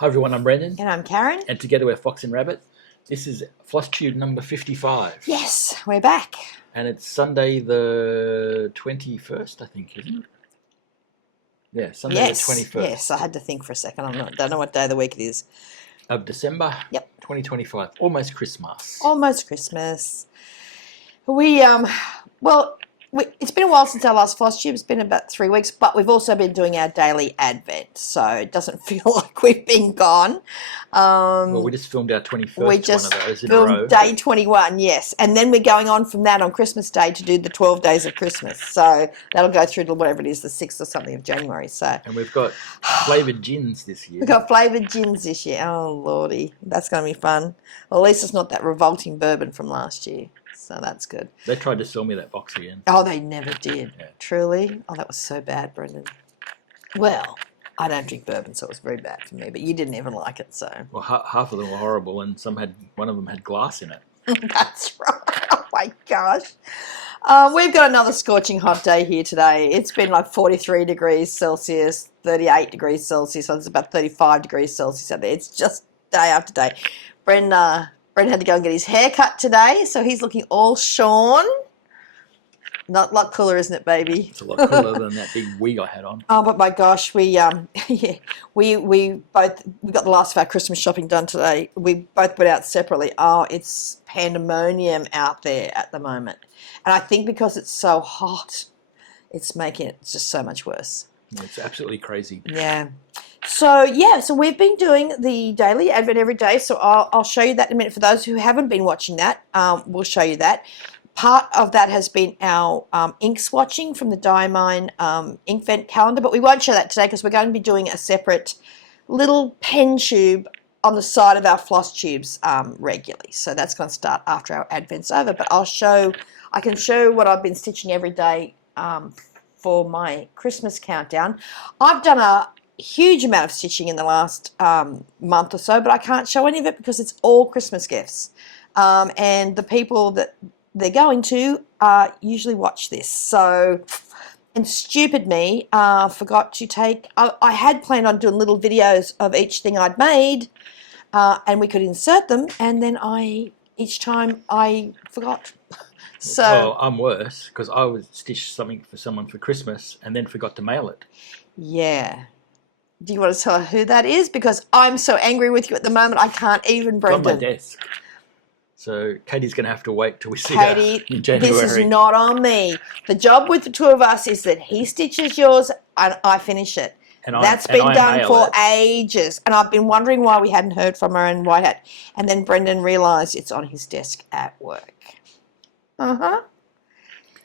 Hi everyone, I'm Brendan. And I'm Karen. And together we're Fox and Rabbit. This is Flosstube number 55. Yes, we're back. And it's Sunday the 21st, I think, isn't it? Yeah, Sunday the 21st. Yes, I had to think for a second. Don't know what day of the week it is. Of December. Yep. 2025. Almost Christmas. Almost Christmas. It's been a while since our last Flosstube. It's been about 3 weeks, but we've also been doing our daily Advent, so it doesn't feel like we've been gone. Well, we just filmed our 21st we just one of those in a row. filmed day 21, yes, and then we're going on from that on Christmas Day to do the 12 days of Christmas. So that'll go through to whatever it is, the 6th or something of January. So and we've got flavoured gins this year. We've got flavoured gins this year. Oh, Lordy, that's going to be fun. Well, at least it's not that revolting bourbon from last year. So that's good. They tried to sell me that box again. Oh, they never did. Yeah. Truly? Oh, that was so bad, Brendan. Well, I don't drink bourbon, so it was very bad for me. But you didn't even like it, so. Well, half of them were horrible, and one of them had glass in it. That's right. Oh, my gosh. We've got another scorching hot day here today. It's been like 43 degrees Celsius, 38 degrees Celsius. So it's about 35 degrees Celsius out there. It's just day after day. Brent had to go and get his hair cut today, so he's looking all shorn. Not a lot cooler, isn't it, baby? It's a lot cooler than that big wig I had on. Oh, but my gosh, we got the last of our Christmas shopping done today. We both went out separately. Oh, it's pandemonium out there at the moment, and I think because it's so hot, it's making it just so much worse. It's absolutely crazy. Yeah. So we've been doing the daily Advent every day. So I'll show you that in a minute. For those who haven't been watching that, we'll show you that. Part of that has been our ink swatching from the Diamine ink vent calendar, but we won't show that today because we're going to be doing a separate little pen tube on the side of our floss tubes regularly. So that's going to start after our Advent's over. But I can show what I've been stitching every day for my Christmas countdown. I've done a huge amount of stitching in the last month or so, but I can't show any of it because it's all Christmas gifts. And the people that they're going to usually watch this. So, and stupid me, forgot to take, I had planned on doing little videos of each thing I'd made, and we could insert them, and then each time I forgot. So, well, I'm worse because I would stitch something for someone for Christmas and then forgot to mail it. Yeah. Do you want to tell her who that is? Because I'm so angry with you at the moment, I can't even, Brendan. It's on my desk. So Katie's going to have to wait till we see her in January. This is not on me. The job with the two of us is that he stitches yours and I finish it. That's been done for ages. And I've been wondering why we hadn't heard from her and and then Brendan realised it's on his desk at work.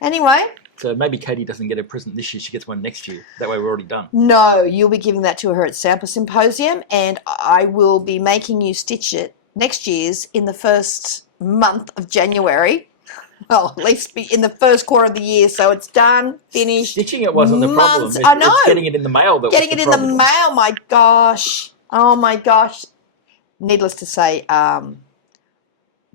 Anyway. So maybe Katie doesn't get a present this year, she gets one next year. That way we're already done. No, you'll be giving that to her at Sample Symposium, and I will be making you stitch it next year's in the first month of January. Well, at least be in the first quarter of the year, so it's done, finished. Stitching it wasn't the problem. I know. It's getting it in the mail that was the problem. Getting it in the mail, my gosh. Oh, my gosh. Needless to say,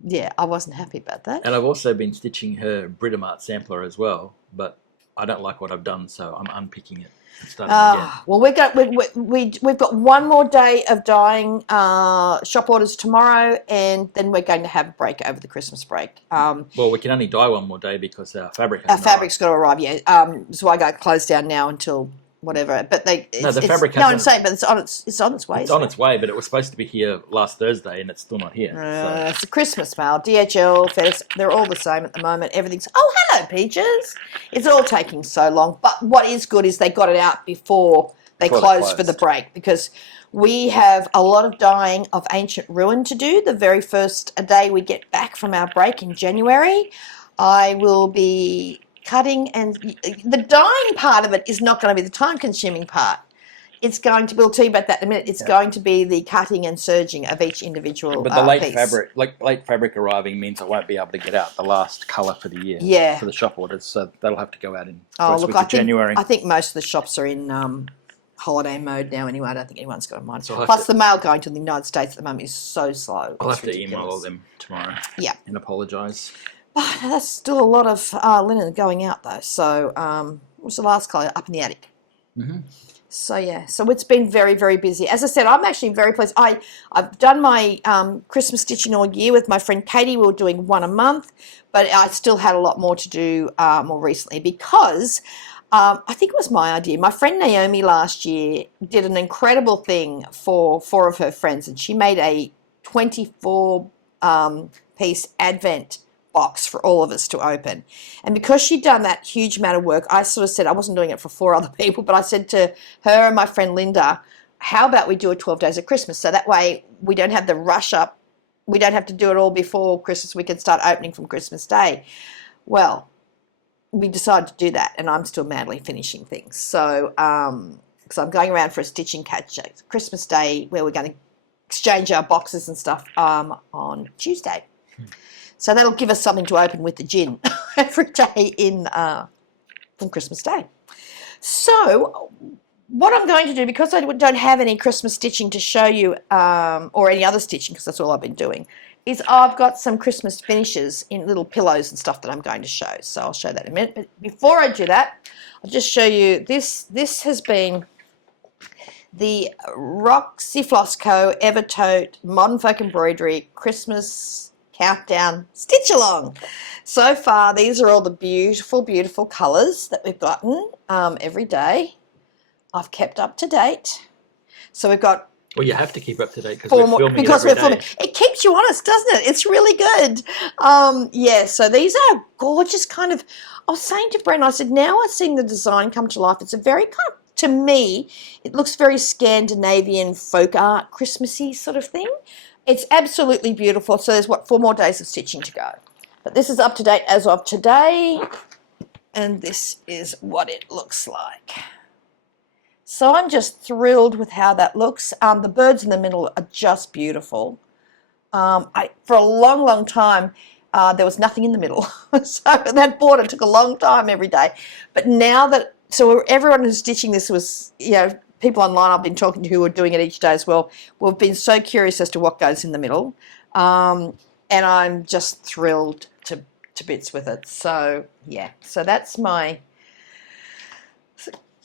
yeah, I wasn't happy about that. And I've also been stitching her Britomart sampler as well, but I don't like what I've done, so I'm unpicking it and starting again. Well, we've got one more day of dyeing shop orders tomorrow, and then we're going to have a break over the Christmas break. Well, we can only dye one more day because our fabric's got to arrive, yeah. So I got closed down now until whatever. But the fabric. No, I'm saying, but it's on its way. It's on its way, but it was supposed to be here last Thursday, and it's still not here. It's a Christmas mail. DHL, FedEx, they're all the same at the moment. Everything's. Oh, hello, Peaches. It's all taking so long. But what is good is they got it out before they closed for the break, because we have a lot of dyeing of Ancient Ruin to do. The very first day we get back from our break in January, I will be cutting, and the dyeing part of it is not going to be the time-consuming part. It's going to be, we'll tell you about that in a minute, it's going to be the cutting and serging of each individual But the late piece. late fabric arriving means I won't be able to get out the last colour for the year for the shop orders, so that'll have to go out in first week of January. I think most of the shops are in holiday mode now anyway. I don't think anyone's got a mind. So plus the mail going to the United States at the moment is so slow. I'll have to email all them tomorrow and apologise. That's still a lot of linen going out though. So what's the last colour? Up in the attic. So yeah, so it's been very, very busy. As I said, I'm actually very pleased. I've done my Christmas stitching all year with my friend Katie. We were doing one a month, but I still had a lot more to do more recently because I think it was my idea. My friend Naomi last year did an incredible thing for 4 of her friends, and she made a 24 piece Advent box for all of us to open. And because she'd done that huge amount of work, I sort of said, I wasn't doing it for 4 other people, but I said to her and my friend Linda, how about we do a 12 days of Christmas? So that way we don't have the rush up. We don't have to do it all before Christmas. We can start opening from Christmas Day. Well, we decided to do that, and I'm still madly finishing things. So, because I'm going around for a stitching catch Christmas Day where we're going to exchange our boxes and stuff on Tuesday. So that'll give us something to open with the gin every day from Christmas Day. So what I'm going to do, because I don't have any Christmas stitching to show you, or any other stitching, because that's all I've been doing, is I've got some Christmas finishes in little pillows and stuff that I'm going to show. So I'll show that in a minute. But before I do that, I'll just show you this. This has been the Roxy Floss Co. Evertote Modern Folk Embroidery Christmas Countdown Stitch Along. So far, these are all the beautiful, beautiful colours that we've gotten every day. I've kept up to date. So we've got... Well, you have to keep up to date because we're filming. It keeps you honest, doesn't it? It's really good. Yeah, so these are gorgeous kind of... I was saying to Bren, I said, now I'm seeing the design come to life. It's a very kind of, to me, it looks very Scandinavian folk art, Christmassy sort of thing. It's absolutely beautiful. So there's, 4 more days of stitching to go. But this is up to date as of today. And this is what it looks like. So I'm just thrilled with how that looks. The birds in the middle are just beautiful. For a long, long time, there was nothing in the middle. So that border took a long time every day. But now that, so everyone who's stitching this was, you know, people online I've been talking to who are doing it each day as well, we've been so curious as to what goes in the middle. And I'm just thrilled to bits with it. So, yeah. So that's my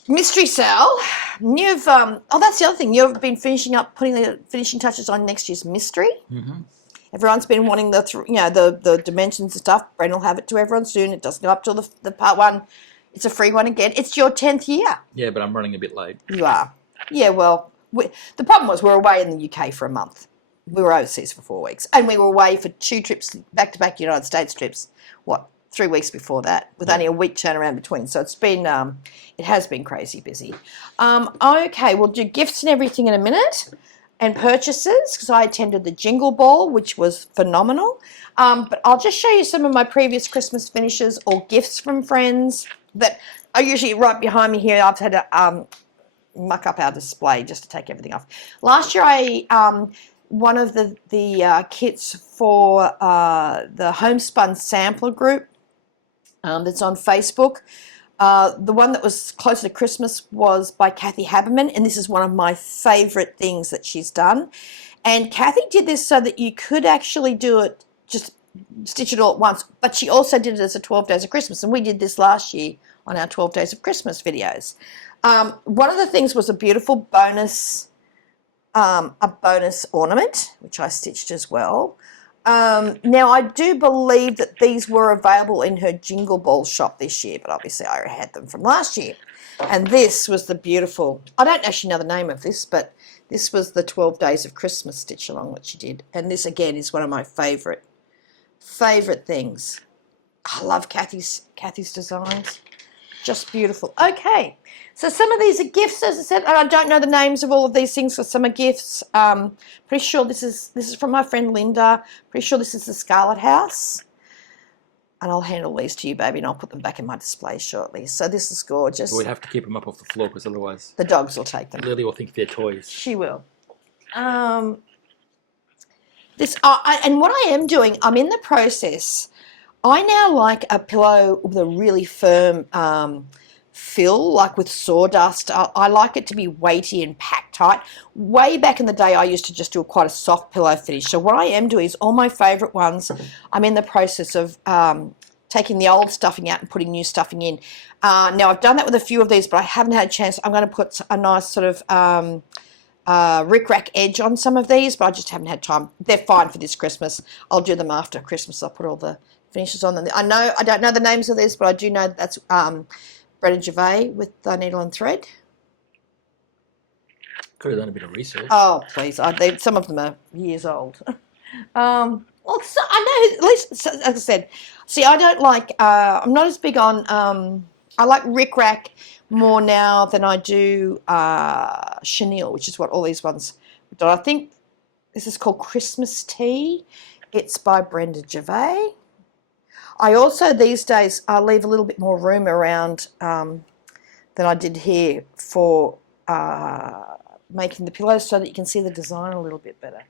mystery cell. You've, that's the other thing. You've been finishing up, putting the finishing touches on next year's mystery. Mm-hmm. Everyone's been wanting the dimensions and stuff. Bren will have it to everyone soon. It doesn't go up till the part 1. It's a free one again. It's your 10th year. Yeah, but I'm running a bit late. You are. Yeah, well, the problem was we were away in the UK for a month. We were overseas for 4 weeks. And we were away for 2 trips, back-to-back United States trips, 3 weeks before that, with only a week turnaround between. So it's been, it has been crazy busy. Okay, we'll do gifts and everything in a minute, and purchases, because I attended the Jingle Ball, which was phenomenal. But I'll just show you some of my previous Christmas finishes or gifts from friends that are usually right behind me here. I've had to muck up our display just to take everything off. Last year, one of the kits for the Homespun Sampler group that's on Facebook, the one that was closer to Christmas was by Kathy Haberman, and this is one of my favourite things that she's done. And Kathy did this so that you could actually do it, just stitch it all at once, but she also did it as a 12 days of Christmas, and we did this last year on our 12 days of Christmas videos. One of the things was a beautiful bonus ornament, which I stitched as well. Now, I do believe that these were available in her Jingle Ball shop this year, but obviously I had them from last year. And this was the beautiful, I don't actually know the name of this, but this was the 12 days of Christmas stitch along that she did. And this, again, is one of my favourite things. I love Kathy's designs. Just beautiful. Okay, so some of these are gifts, as I said, and I don't know the names of all of these things, so some are gifts. Pretty sure this is from my friend Linda. Pretty sure this is the Scarlet House. And I'll handle these to you, baby, and I'll put them back in my display shortly. So this is gorgeous. But we have to keep them up off the floor because otherwise the dogs will take them. Lily will think they're toys. She will. This and what I am doing, I'm in the process. I now like a pillow with a really firm fill, like with sawdust. I like it to be weighty and packed tight. Way back in the day, I used to just do quite a soft pillow finish. So what I am doing is all my favourite ones, I'm in the process of taking the old stuffing out and putting new stuffing in. Now, I've done that with a few of these, but I haven't had a chance. I'm going to put a nice sort of rickrack edge on some of these, but I just haven't had time. They're fine for this Christmas. I'll do them after Christmas. I'll put all the finishes on them. I don't know the names of these, but I do know that's Bread and Gervais with the needle and thread. Could have done a bit of research. Oh, please. Some of them are years old. Well, so I know, at least, as I said, see, I don't like, I'm not as big on, I like rickrack more now than I do chenille, which is what all these ones do. I think this is called Christmas Tea. It's by Brenda Gervais. I also, these days, leave a little bit more room around than I did here for making the pillows so that you can see the design a little bit better.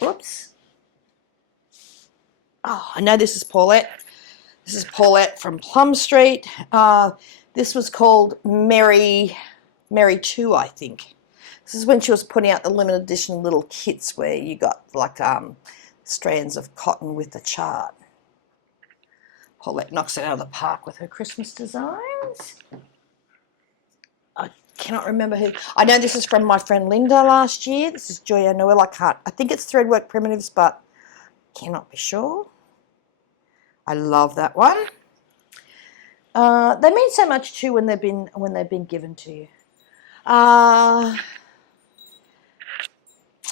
Whoops. Oh, I know this is Paulette. This is Paulette from Plum Street. This was called Mary 2, I think. This is when she was putting out the limited edition little kits where you got like strands of cotton with the chart. Paulette knocks it out of the park with her Christmas designs. I cannot remember who. I know this is from my friend Linda last year. This is Joya Noel. I think it's Threadwork Primitives, but cannot be sure. I love that one. They mean so much too when they've been given to you. I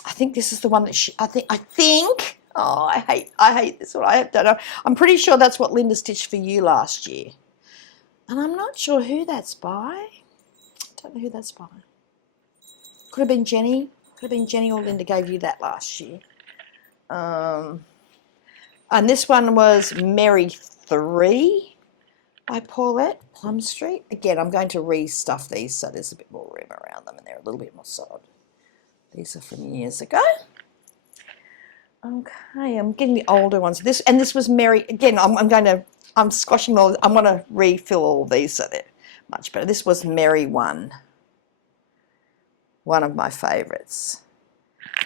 think this is the one that I think. Oh, I hate this one. I don't know. I'm pretty sure that's what Linda stitched for you last year, and I'm not sure who that's by. I don't know who that's by. Could have been Jenny. Could have been Jenny or Linda gave you that last year. And this one was Mary 3 by Paulette, Plum Street. Again, I'm going to restuff these so there's a bit more room around them and they're a little bit more solid. These are from years ago. Okay, I'm getting the older ones. This was Mary. Again, I'm squashing all. I'm going to refill all these so they're much better. This was Mary 1. One of my favourites.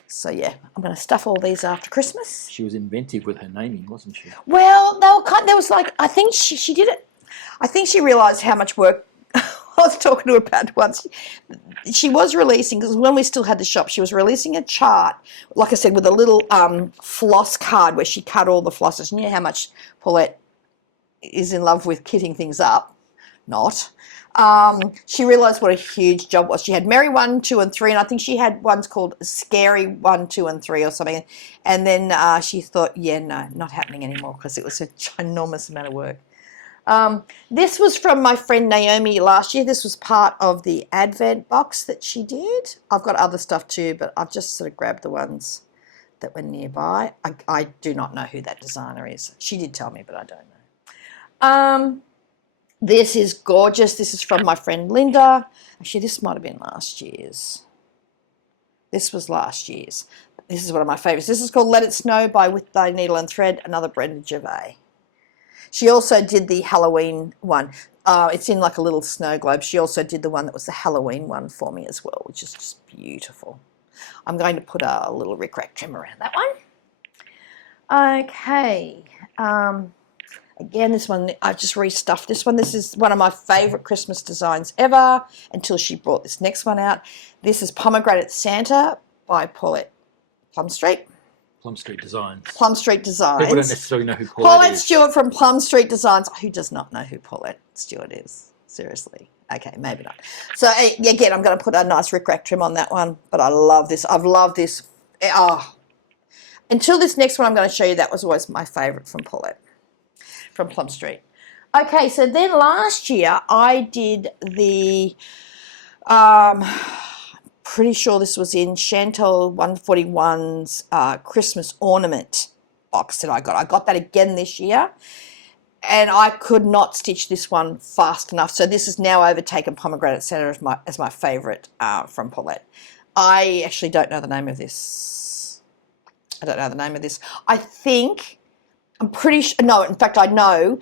So yeah, I'm going to stuff all these after Christmas. She was inventive with her naming, wasn't she? Well, there was like, I think she did it. I think she realised how much work. I was talking to her about once. She was releasing, because when we still had the shop, she was releasing a chart, like I said, with a little floss card where she cut all the flosses. And you know how much Paulette is in love with kitting things up? Not. She realised what a huge job it was. She had Mary 1, 2 and 3, and I think she had ones called Scary 1, 2 and 3 or something. And then she thought, yeah, no, not happening anymore because it was a ginormous amount of work. This was from my friend Naomi last year. This was part of the Advent box that she did. I've got other stuff too, but I've just sort of grabbed the ones that were nearby. I do not know who that designer is. She did tell me, but I don't know. This is gorgeous. This is from my friend Linda. Actually, this might have been last year's. This was last year's. This is one of my favourites. This is called Let It Snow by With Thy Needle and Thread, another Brenda Gervais. She also did the Halloween one. It's in like a little snow globe. She also did the one that was the Halloween one for me as well, which is just beautiful. I'm going to put a little rickrack trim around that one. Okay. Again, this one, I just restuffed this one. This is one of my favourite Christmas designs ever until she brought this next one out. This is Pomegranate Santa by Paulette Plum Street. Plum Street Designs. Plum Street Designs. People don't necessarily know who Paulette is. Stewart from Plum Street Designs. Who does not know who Paulette Stewart is? Seriously. Okay, maybe not. So, again, I'm going to put a nice rickrack trim on that one, but I love this. I've loved this. Until this next one I'm going to show you, that was always my favourite from Paulette, from Plum Street. Okay, so then last year I did the, pretty sure this was in Chantal 141's Christmas ornament box that I got. I got that again this year, and I could not stitch this one fast enough. So this has now overtaken Pomegranate Santa as my favourite from Paulette. I actually don't know the name of this. I don't know the name of this. I'm pretty sure, no, in fact I know,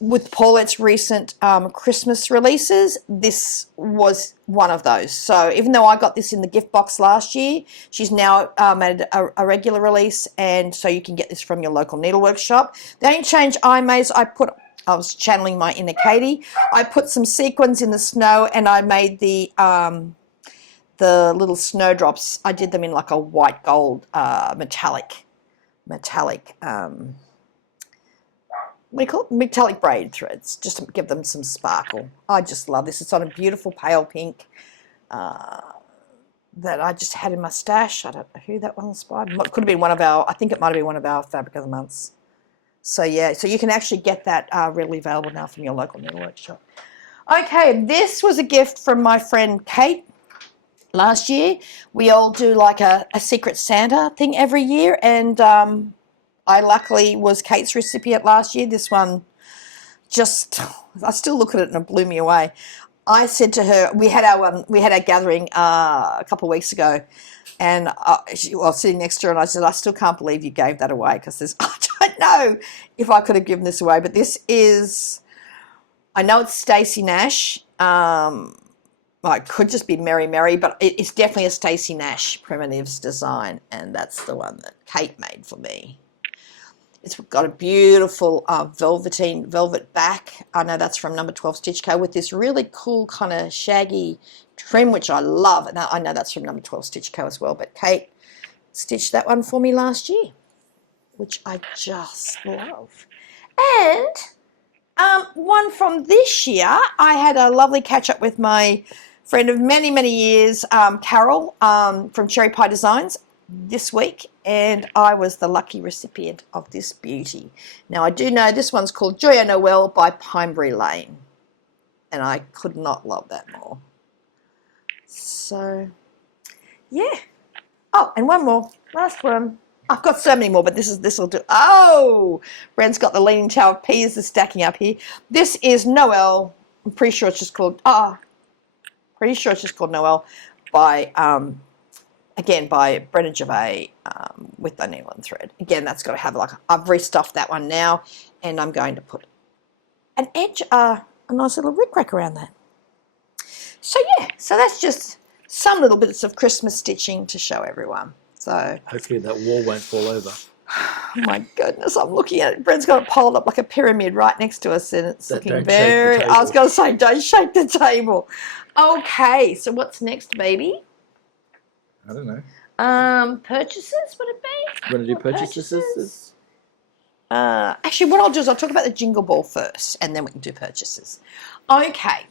with Paulette's recent Christmas releases, this was one of those. So even though I got this in the gift box last year, she's now made a regular release, and so you can get this from your local needlework shop. The only change I made is I was channeling my inner Katie. I put some sequins in the snow, and I made the little snowdrops. I did them in like a white gold metallic. What do you call it? Metallic braid threads, just to give them some sparkle. I just love this. It's on a beautiful pale pink that I just had in my stash. I don't know who that one inspired. It could have been one of our, I think it might have been one of our Fabric of the Months. So yeah, so you can actually get that readily available now from your local needlework shop. Okay, this was a gift from my friend Kate. Last year, we all do like a Secret Santa thing every year, and I luckily was Kate's recipient last year. This one just, I still look at it and it blew me away. I said to her, we had our gathering a couple of weeks ago, and she was sitting next to her, and I said, I still can't believe you gave that away, because I don't know if I could have given this away, but this is, I know it's Stacey Nash. Well, it could just be Mary Mary, but it's definitely a Stacey Nash Primitives design, and that's the one that Kate made for me. It's got a beautiful velvet back. I know that's from number 12 Stitch Co. with this really cool kind of shaggy trim, which I love. And I know that's from number 12 Stitch Co. as well, but Kate stitched that one for me last year, which I just love. And one from this year, I had a lovely catch up with my friend of many, many years, Carol from Cherry Pie Designs this week, and I was the lucky recipient of this beauty. Now, I do know this one's called Joyeux Noel by Pineberry Lane, and I could not love that more. So, yeah. Oh, and one more. Last one. I've got so many more, but this will do. Oh, Brent's got the Leaning Tower of Pisa stacking up here. This is Noel. I'm pretty sure it's just called Noel by again by Brennan Gervais with the needle and thread. Again, that's got to have like, I've restuffed that one now, and I'm going to put an edge, a nice little rickrack around that. So yeah, so that's just some little bits of Christmas stitching to show everyone. So hopefully that wall won't fall over. Oh my goodness, I'm looking at it. Brent's got it piled up like a pyramid right next to us, and it's looking very, I was going to say, don't shake the table. Okay, so what's next, baby? I don't know. Purchases, would it be? You want to do purchases? Actually, what I'll do is I'll talk about the Jingle Ball first, and then we can do purchases. Okay,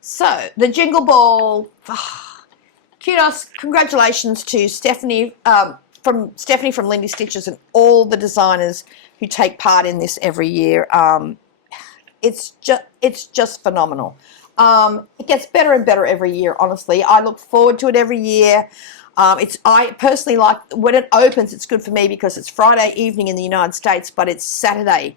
so the Jingle Ball, kudos, congratulations to Stephanie from Lindy Stitches and all the designers who take part in this every year. It's just phenomenal. It gets better and better every year, honestly. I look forward to it every year. I personally like, when it opens, it's good for me because it's Friday evening in the United States, but it's Saturday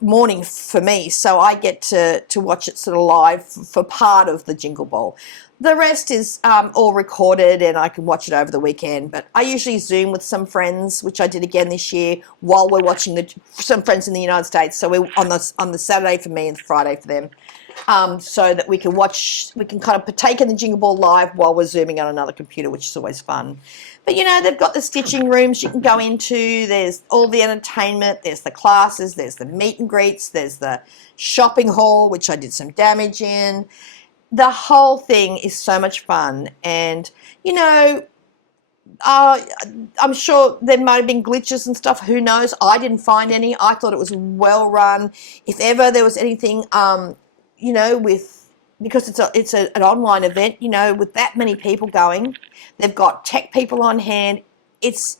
morning for me, so I get to watch it sort of live for part of the Jingle Ball. The rest is all recorded, and I can watch it over the weekend, but I usually Zoom with some friends, which I did again this year, while we're watching some friends in the United States, so we're on the Saturday for me and Friday for them, so that we can kind of partake in the Jingle Ball live while we're Zooming on another computer, which is always fun. But, you know, they've got the stitching rooms you can go into, there's all the entertainment, there's the classes, there's the meet and greets, there's the shopping hall, which I did some damage in. The whole thing is so much fun, and, you know, I'm sure there might have been glitches and stuff, who knows. I didn't find any. I thought it was well run. If ever there was anything, you know, because it's an online event, you know, with that many people going, they've got tech people on hand. It's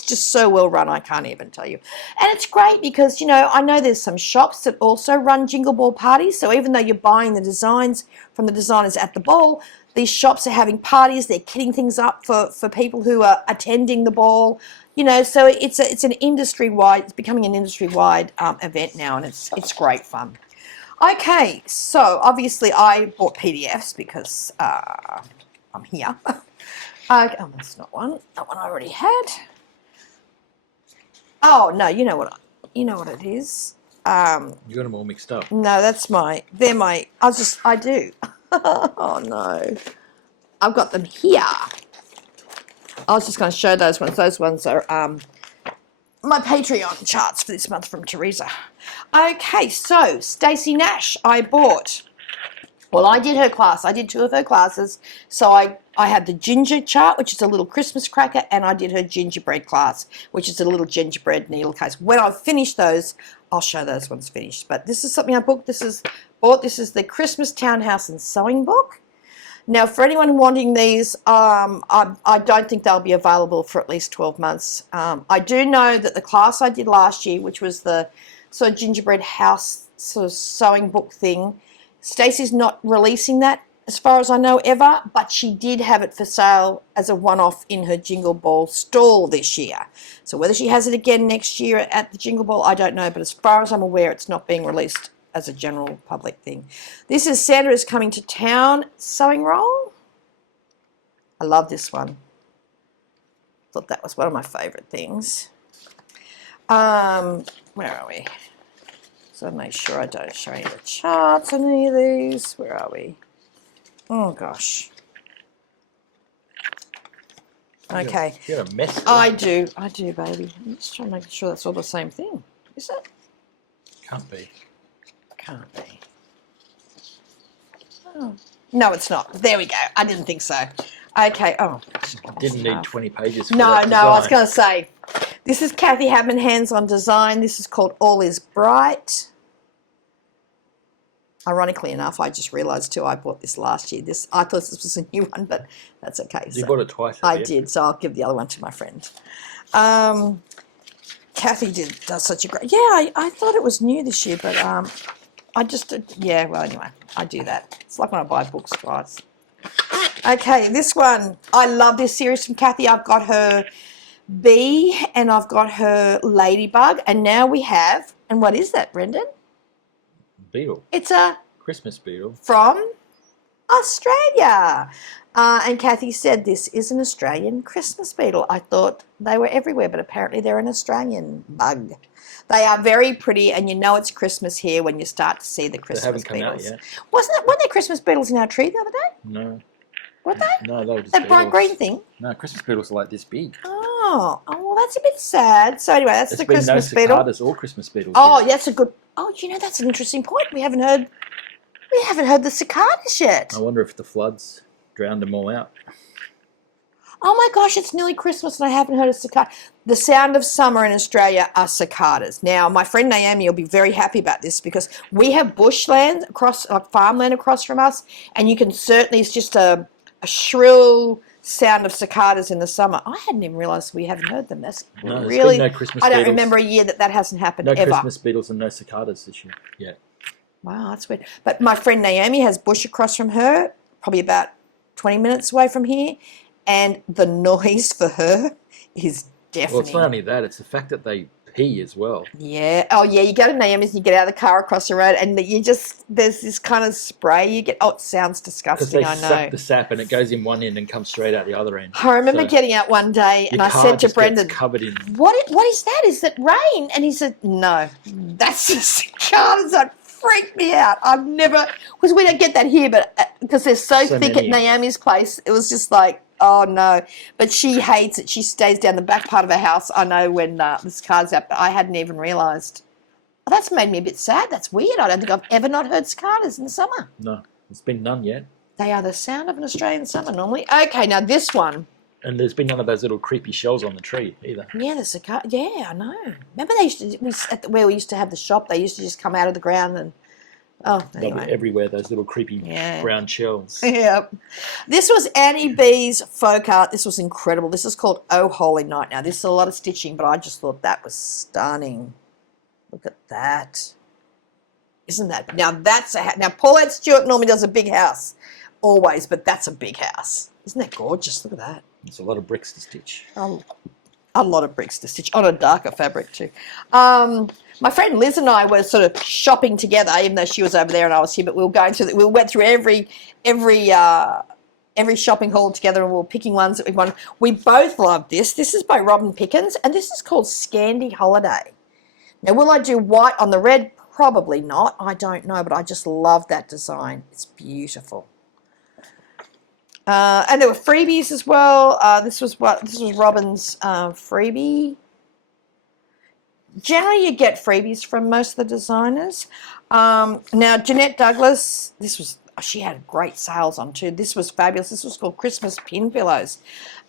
just so well run, I can't even tell you. And it's great because, you know, I know there's some shops that also run Jingle Ball parties. So even though you're buying the designs from the designers at the ball, these shops are having parties. They're kitting things up for people who are attending the ball. You know, so it's an industry-wide, it's becoming an industry-wide event now, and it's great fun. Okay, so obviously I bought PDFs because I'm here. Oh, that's not one. That one I already had. Oh no, you know what it is. You got them all mixed up. No, I do. Oh no. I've got them here. I was just going to show those ones. Those ones are my Patreon charts for this month from Teresa. Okay, so Stacey Nash, I bought. Well, I did her class. I did 2 of her classes. So I had the ginger chart, which is a little Christmas cracker, and I did her gingerbread class, which is a little gingerbread needle case. When I've finished those, I'll show those ones finished. But this is something I booked. This is the Christmas Townhouse and Sewing book. Now, for anyone wanting these, I don't think they'll be available for at least 12 months. I do know that the class I did last year, which was the sort of gingerbread house sort of sewing book thing, Stacey's not releasing that as far as I know ever, but she did have it for sale as a one-off in her Jingle Ball stall this year. So whether she has it again next year at the Jingle Ball, I don't know, but as far as I'm aware, it's not being released as a general public thing. This is Santa is Coming to Town sewing roll. I love this one. Thought that was one of my favourite things. Where are we? So make sure I don't show any of the charts on any of these. Where are we? Oh gosh. Okay. You got a mess there. I do, baby. I'm just trying to make sure that's all the same thing. Is it? Can't be. Can't be. Oh. No, it's not. There we go. I didn't think so. Okay. Oh. Didn't need 20 pages for No, that no, I was design. going to say, this is Kathy Hadman hands-on design. This is called All Is Bright. Ironically enough, I just realised too, I bought this last year. I thought this was a new one, but that's okay. You bought it twice. I did, so I'll give the other one to my friend. Kathy does such a great... Yeah, I thought it was new this year, but I just... yeah, well, anyway, I do that. It's like when I buy books twice. Okay, this one. I love this series from Kathy. I've got her bee and I've got her ladybug, and now we have... And what is that, Brendan? Beetle. It's a... Christmas beetle. From Australia. And Kathy said this is an Australian Christmas beetle. I thought they were everywhere, but apparently they're an Australian bug. They are very pretty, and you know it's Christmas here when you start to see the Christmas beetles. They haven't come out yet. Weren't there Christmas beetles in our tree the other day? No. Were they? No, they were just That bright beetles. green thing? No, Christmas beetles are like this big. Oh, well, that's a bit sad. So anyway, that's the Christmas There's been no beetle. cicadas or Christmas beetles. Oh, yet. that's a good... Oh, you know, that's an interesting point. We haven't heard the cicadas yet. I wonder if the floods drowned them all out. Oh my gosh, it's nearly Christmas and I haven't heard a cicada. The sound of summer in Australia are cicadas. Now, my friend Naomi will be very happy about this because we have bushland across, like farmland across from us, and you can certainly, it's just a shrill sound of cicadas in the summer. I hadn't even realised we haven't heard them. That's No, really, no Christmas I don't beetles. remember a year that hasn't happened No ever. Christmas beetles and no cicadas this year. Yeah. Wow, that's weird. But my friend Naomi has bush across from her, probably about 20 minutes away from here, and the noise for her is deafening. Well, it's not only that, it's the fact that they pee as well. Yeah. Oh, yeah, you go to Naomi's and you get out of the car across the road and there's this kind of spray you get. Oh, it sounds Because disgusting, they I know. suck the sap and it goes in one end and comes straight out the other end. I remember So getting out one day and your I car said to just gets Brendan, covered in... what is that? Is that rain? And he said, no, that's the cicadas that freaked me out. I've never, because we don't get that here, but because they're so thick at many. Naomi's place, it was just like, oh no. But she hates it. She stays down the back part of her house. I know when the cicadas out, but I hadn't even realised. Oh, that's made me a bit sad. That's weird. I don't think I've ever not heard cicadas in the summer. No, there's been none yet. They are the sound of an Australian summer normally. Okay, now this one. And there's been none of those little creepy shells on the tree either. Yeah, the cicada. Yeah, I know. Remember they used to, where we used to have the shop, they used to just come out of the ground and, oh, They'll anyway. be everywhere, those little creepy brown shells. Yeah. This was Annie B's folk art. This was incredible. This is called Oh Holy Night. Now, this is a lot of stitching, but I just thought that was stunning. Look at that. Isn't that? Now, that's a now, Paulette Stewart normally does a big house, always, but that's a big house. Isn't that gorgeous? Look at that. It's a lot of bricks to stitch. A lot of bricks to stitch on a darker fabric too. My friend Liz and I were sort of shopping together, even though she was over there and I was here. But we were going through. We went through every shopping haul together, and we were picking ones that we wanted. We both loved this. This is by Robin Pickens, and this is called Scandi Holiday. Now, will I do white on the red? Probably not. I don't know, but I just love that design. It's beautiful. And there were freebies as well. This was Robin's freebie. Generally, you get freebies from most of the designers. Now, Jeanette Douglas, she had great sales on too. This was fabulous. This was called Christmas Pin Pillows.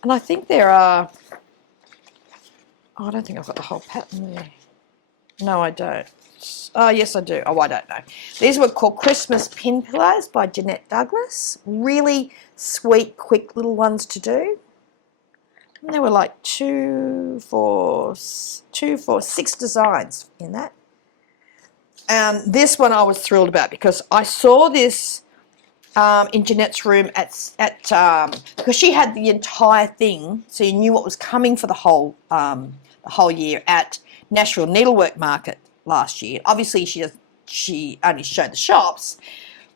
And I think there are, I don't think I've got the whole pattern there. No, I don't. Oh, yes, I do. Oh, I don't know. These were called Christmas Pin Pillows by Jeanette Douglas. Really sweet, quick little ones to do. And there were like 6 designs in that. And this one I was thrilled about because I saw this in Jeanette's room because she had the entire thing, so you knew what was coming for the whole year at National Needlework Market last year. Obviously, she only showed the shops,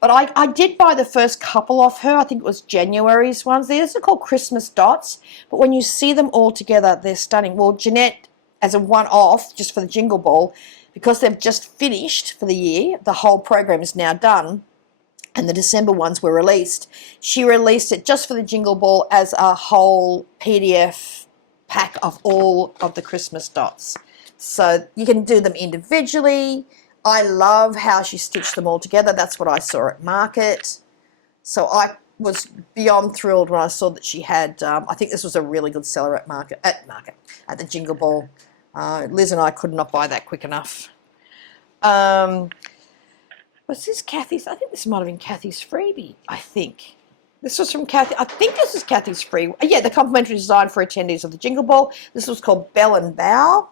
but I did buy the first couple off her. I think it was January's ones. These are called Christmas dots, but when you see them all together, they're stunning. Well, Jeanette, as a one-off, just for the Jingle Ball, because they've just finished for the year, the whole program is now done, and the December ones were released. She released it just for the Jingle Ball as a whole PDF pack of all of the Christmas dots. So you can do them individually. I love how she stitched them all together. That's what I saw at market. So I was beyond thrilled when I saw that she had, I think this was a really good seller at the Jingle Ball. Liz and I could not buy that quick enough. Was this Kathy's? I think this might have been Kathy's freebie, I think. This was from Kathy. I think this is Kathy's free. Yeah, the complimentary design for attendees of the Jingle Ball. This was called Bell and Bow.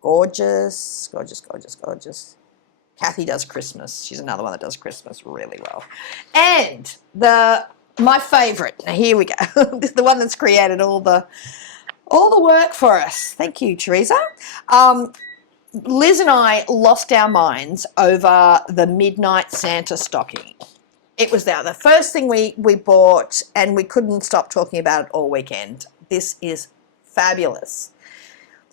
Gorgeous, gorgeous, gorgeous, gorgeous. Kathy does Christmas. She's another one that does Christmas really well. And my favourite. Now here we go. This is the one that's created all the work for us. Thank you, Teresa. Liz and I lost our minds over the Midnight Santa stocking. It was the first thing we bought, and we couldn't stop talking about it all weekend. This is fabulous.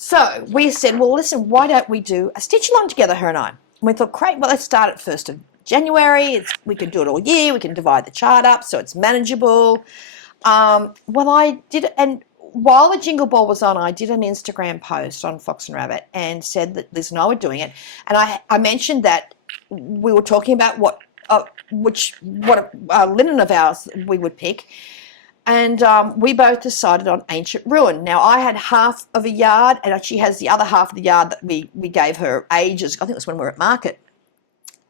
So we said, well, listen, why don't we do a stitch along together, her and I? And we thought, great, well, let's start at 1st of January. We can do it all year. We can divide the chart up so it's manageable. Well, I did, and while the Jingle Ball was on, I did an Instagram post on Fox and Rabbit and said that Liz and I were doing it. And I mentioned that we were talking about what linen of ours we would pick. And we both decided on Ancient Ruin. Now, I had half of a yard, and she has the other half of the yard that we gave her ages. I think it was when we were at market.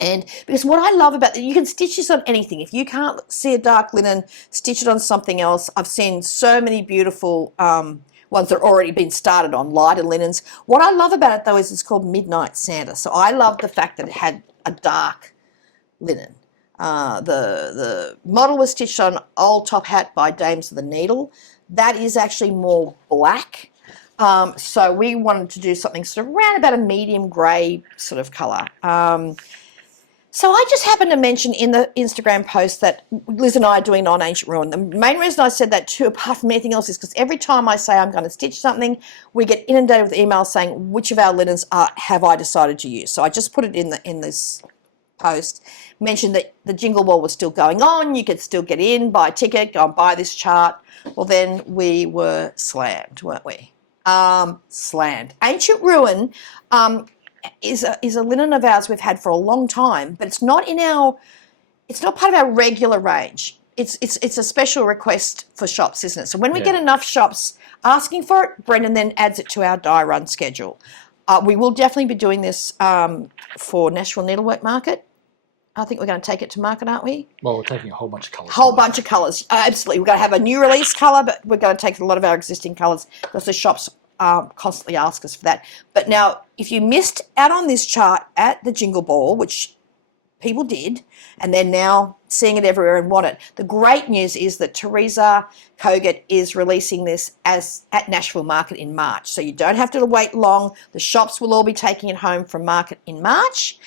And because what I love about it, you can stitch this on anything. If you can't see a dark linen, stitch it on something else. I've seen so many beautiful ones that are already been started on lighter linens. What I love about it, though, is it's called Midnight Santa. So I love the fact that it had a dark linen. The model was stitched on Old Top Hat by Dames of the Needle. That is actually more black. So we wanted to do something sort of around about a medium grey sort of colour. So I just happened to mention in the Instagram post that Liz and I are doing on Ancient Ruin. The main reason I said that too, apart from anything else, is because every time I say I'm going to stitch something, we get inundated with emails saying which of our linens have I decided to use. So I just put it in this post, mentioned that the Jingle Ball was still going on. You could still get in, buy a ticket, go and buy this chart. Well, then we were slammed, weren't we? Slammed. Ancient Ruin is a linen of ours we've had for a long time, but it's not part of our regular range. It's a special request for shops, isn't it? So when we get enough shops asking for it, Brendan then adds it to our die run schedule. We will definitely be doing this for National Needlework Market. I think we're going to take it to market, aren't we? Well, we're taking a whole bunch of colours. Whole bunch of colours, absolutely. We're going to have a new release colour, but we're going to take a lot of our existing colours because the shops constantly ask us for that. But now, if you missed out on this chart at the Jingle Ball, which people did, and they're now seeing it everywhere and want it. The great news is that Teresa Kogut is releasing this as at Nashville Market in March. So you don't have to wait long. The shops will all be taking it home from market in March.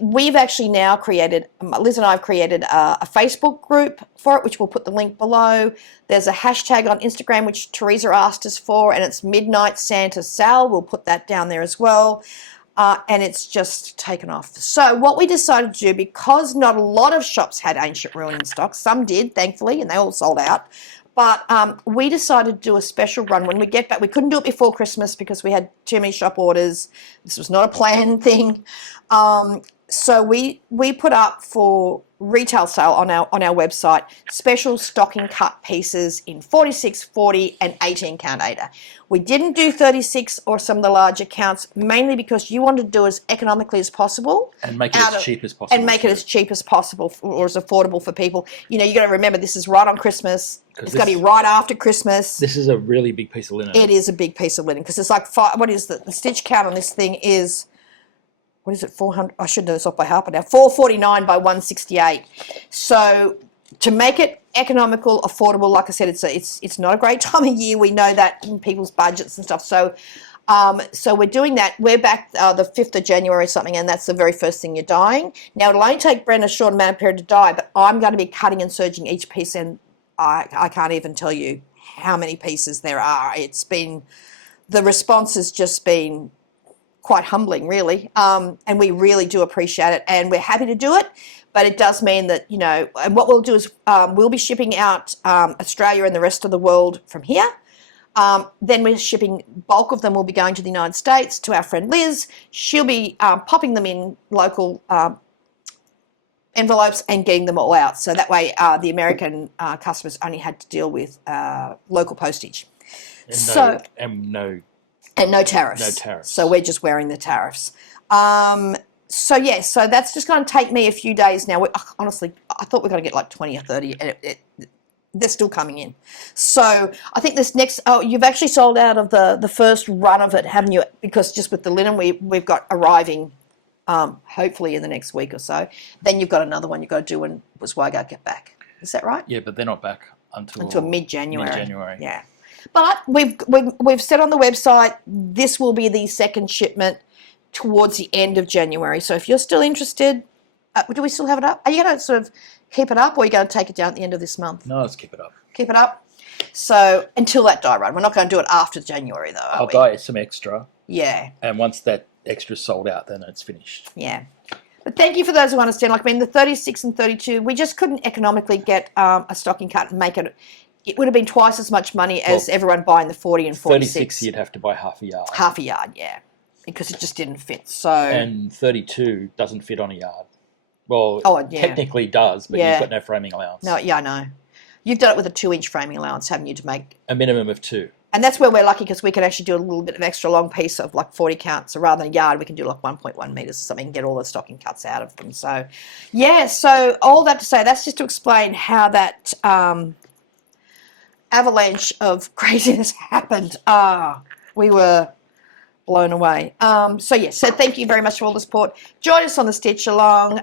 We've actually now created, Liz and I have created a Facebook group for it, which we'll put the link below. There's a hashtag on Instagram, which Teresa asked us for, and it's Midnight Santa Sal. We'll put that down there as well. And it's just taken off. So what we decided to do, because not a lot of shops had Ancient Ruin in stock, some did, thankfully, and they all sold out. But we decided to do a special run when we get back. We couldn't do it before Christmas because we had too many shop orders. This was not a planned thing. So we put up for retail sale on our website special stocking cut pieces in 46, 40 and 18 count Ada. We didn't do 36 or some of the larger counts, mainly because you wanted to do as economically as possible. And make it as cheap as possible. And make it as cheap as possible or as affordable for people. You know, you got to remember this is right on Christmas. It's got to be right after Christmas. This is a really big piece of linen. It is a big piece of linen because it's like what is the stitch count on this thing is, what is it, 400? I should know this off by heart, but now 449 by 168. So to make it economical, affordable, like I said, it's not a great time of year. We know that in people's budgets and stuff. So we're doing that. We're back the 5th of January or something, and that's the very first thing you're dyeing. Now, it'll only take Brent a short amount of period to dye, but I'm going to be cutting and serging each piece, and I can't even tell you how many pieces there are. The response has just been quite humbling, really, and we really do appreciate it, and we're happy to do it, but it does mean that, you know, and what we'll do is we'll be shipping out Australia and the rest of the world from here. Then we're shipping, bulk of them will be going to the United States to our friend Liz. She'll be popping them in local envelopes and getting them all out, so that way the American customers only had to deal with local postage. And no tariffs. No tariffs. So we're just wearing the tariffs. So that's just going to take me a few days now. Honestly, I thought we were going to get like 20 or 30, and they're still coming in. So I think this next, you've actually sold out of the first run of it, haven't you? Because just with the linen we've got arriving hopefully in the next week or so. Then you've got another one you've got to do when Wyong get back. Is that right? Yeah, but they're not back until mid-January. Mid-January. Yeah. But we've said on the website this will be the second shipment towards the end of January. So if you're still interested, do we still have it up? Are you going to sort of keep it up, or are you going to take it down at the end of this month? No, let's keep it up. Keep it up. So until that dye run, we're not going to do it after January though. I'll dye some extra. Yeah. And once that extra's sold out, then it's finished. Yeah. But thank you for those who understand. Like, I mean, the 36 and 32, we just couldn't economically get a stocking cut and make it. It would have been twice as much money as everyone buying the 40 and 46. 36, you'd have to buy half a yard. Half a yard, yeah, because it just didn't fit. So and 32 doesn't fit on a yard. Well, technically does, but you've got no framing allowance. No, yeah, I know. You've done it with a 2-inch framing allowance, haven't you, to make a minimum of 2. And that's where we're lucky because we can actually do a little bit of extra long piece of like 40 count. So rather than a yard, we can do like 1.1 metres or something and get all the stocking cuts out of them. So, yeah, so all that to say, that's just to explain how that avalanche of craziness happened. We were blown away. So thank you very much for all the support. Join us on the Stitch Along.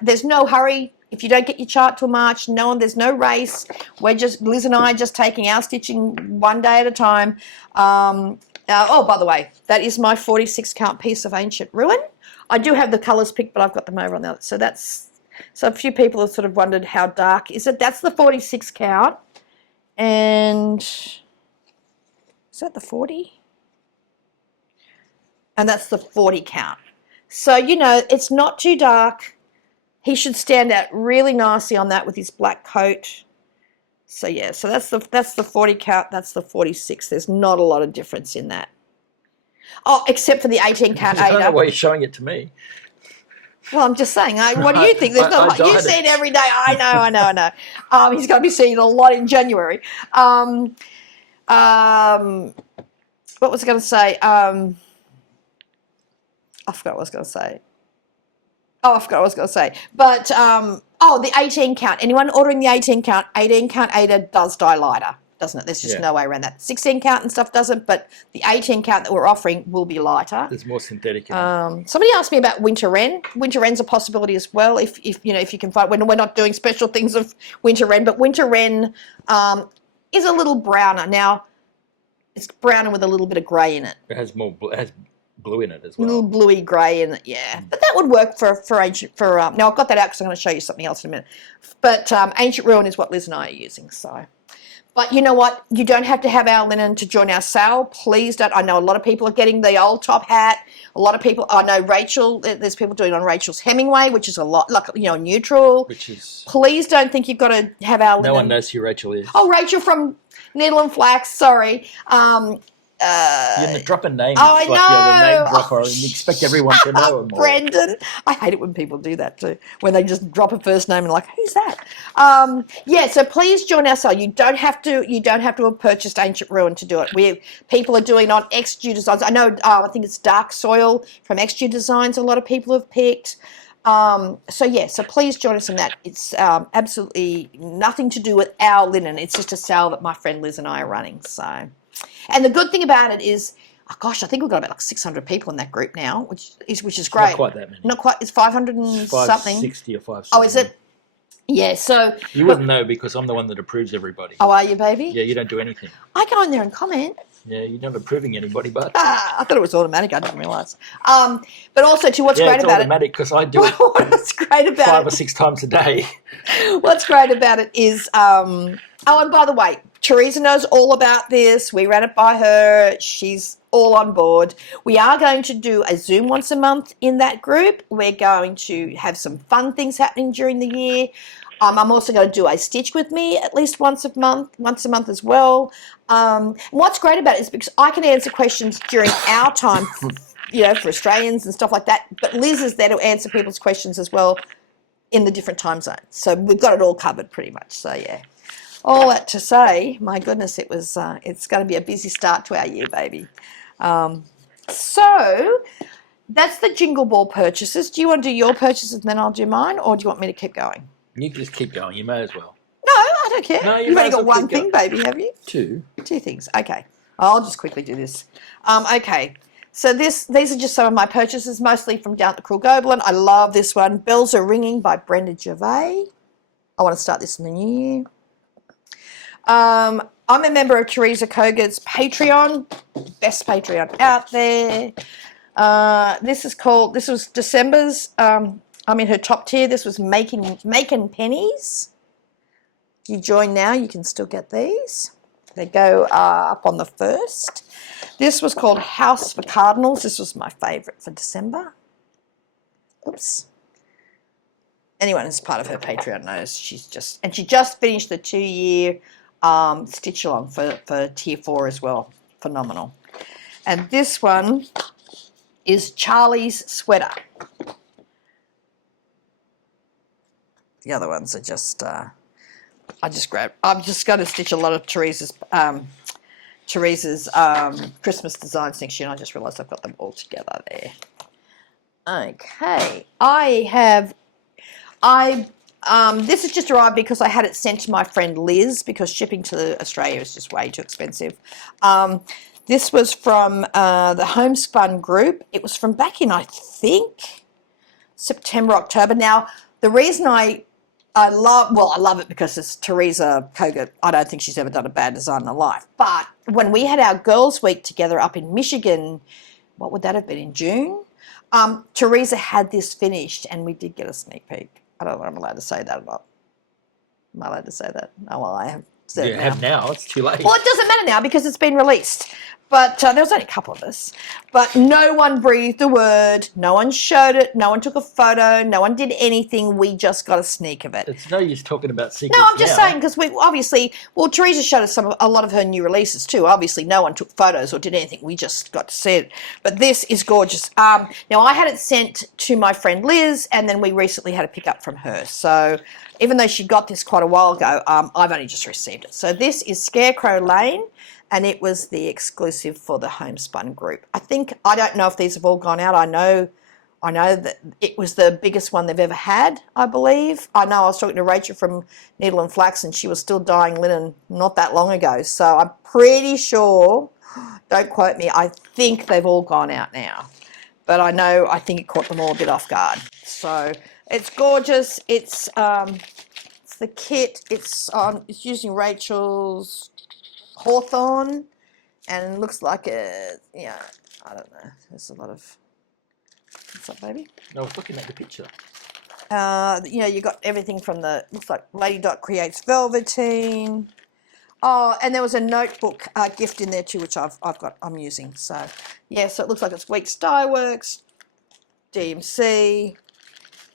There's no hurry. If you don't get your chart till March, there's no race. We're just, Liz and I, just taking our stitching one day at a time. By the way, that is my 46 count piece of Ancient Ruin. I do have the colours picked, but I've got them over on the other. So a few people have sort of wondered how dark is it. That's the 46 count. And is that the 40? And that's the 40 count. So, it's not too dark. He should stand out really nicely on that with his black coat. So that's the 40 count, that's the 46. There's not a lot of difference in that. Oh, except for the 18 count Ada. I don't know why you're showing it to me. Well, I'm just saying. What do you think? There's you see it every day. I know. He's going to be seeing it a lot in January. What was I going to say? I forgot what I was going to say. But, the 18 count. Anyone ordering the 18 count Ada does dye lighter. doesn't it? There's just no way around that. 16 count and stuff doesn't, but the 18 count that we're offering will be lighter. There's more synthetic. Somebody asked me about winter wren. Winter wren's a possibility as well if you can find, when we're not doing special things of winter wren, but winter wren is a little browner. Now, it's browner with a little bit of grey in it. It has more. It has blue in it as well. A little bluey grey in it, yeah. But that would work for ancient. Now I've got that out because I'm going to show you something else in a minute. But ancient ruin is what Liz and I are using. So, but you know what? You don't have to have our linen to join our sale. Please don't. I know a lot of people are getting the old top hat. A lot of people. I know Rachel. There's people doing it on Rachel's Hemingway, which is a lot like neutral. Which is. Please don't think you've got to have our linen. No one knows who Rachel is. Oh, Rachel from Needle and Flax. Sorry. You're dropping names. Oh, I like know. You're the name dropper, and you expect everyone to know them. Brendan. I hate it when people do that too. When they just drop a first name and like, who's that? So please join our sale. You don't have to have purchased Ancient Ruin to do it. People are doing on XG Designs. I know. I think it's Dark Soil from XG Designs. A lot of people have picked. So please join us in that. It's absolutely nothing to do with our linen. It's just a sale that my friend Liz and I are running. So. And the good thing about it is, I think we've got about like 600 people in that group now, which is great. Not quite that many. Not quite. It's 500 and something. 560 or 570. Oh, is it? Yeah. So you wouldn't know because I'm the one that approves everybody. Oh, are you, baby? Yeah, you don't do anything. I go in there and comment. Yeah, you're not approving anybody, but I thought it was automatic. I didn't realise. But also, what's great it's about automatic because I do it. What's great about 5 or 6 times a day. What's great about it is, and by the way, Teresa knows all about this. We ran it by her. She's all on board. We are going to do a Zoom once a month in that group. We're going to have some fun things happening during the year. I'm also going to do a Stitch with me at least once a month as well. What's great about it is because I can answer questions during our time, for Australians and stuff like that. But Liz is there to answer people's questions as well in the different time zones. So we've got it all covered pretty much. So yeah. All that to say, my goodness, it's going to be a busy start to our year, baby. So that's the Jingle Ball purchases. Do you want to do your purchases and then I'll do mine, or do you want me to keep going? You can just keep going. You may as well. No, I don't care. No, You've only got one thing, baby, have you? 2. 2 things. Okay. I'll just quickly do this. Okay. So these are just some of my purchases, mostly from down at the Cruel Goblin. I love this one. Bells Are Ringing by Brenda Gervais. I want to start this in the new year. I'm a member of Teresa Koga's Patreon, best Patreon out there. This was December's. I'm in her top tier. This was Making Pennies. If you join now, you can still get these. They go up on the 1st. This was called House for Cardinals. This was my favourite for December. Oops. Anyone who's part of her Patreon knows she just finished the 2-year stitch along for tier 4 as well. Phenomenal. And this one is Charlie's Sweater. The other ones are just I'm just going to stitch a lot of Teresa's Christmas designs next year, and I just realised I've got them all together there. Okay, this has just arrived because I had it sent to my friend Liz because shipping to Australia is just way too expensive. This was from the Homespun group. It was from back in, I think, September, October. Now, the reason I love it because it's Teresa Koga. I don't think she's ever done a bad design in her life. But when we had our Girls' Week together up in Michigan, what would that have been, in June? Teresa had this finished and we did get a sneak peek. I don't know if I'm allowed to say that or not. Am I allowed to say that? Oh, well, I have said it now. You have now. It's too late. Well, it doesn't matter now because it's been released. But there was only a couple of us. But no one breathed a word. No one showed it. No one took a photo. No one did anything. We just got a sneak of it. It's no use talking about secrets. No, I'm just saying because we obviously, Teresa showed us a lot of her new releases too. Obviously, no one took photos or did anything. We just got to see it. But this is gorgeous. Now, I had it sent to my friend Liz, and then we recently had a pick up from her. So even though she got this quite a while ago, I've only just received it. So this is Scarecrow Lane. And it was the exclusive for the Homespun group. I don't know if these have all gone out. I know I know that it was the biggest one they've ever had, I believe. I know I was talking to Rachel from Needle and Flax, and she was still dyeing linen not that long ago. So I'm pretty sure, don't quote me, I think they've all gone out now. But I think it caught them all a bit off guard. So it's gorgeous. It's the kit. It's using Rachel's Hawthorn, and it looks like I don't know. There's a lot of... What's up, baby? I was looking at the picture. You got everything from looks like Lady Dot Creates Velveteen. Oh, and there was a notebook gift in there too, which I'm using. So, yeah, so it looks like it's Weeks Dye Works, DMC,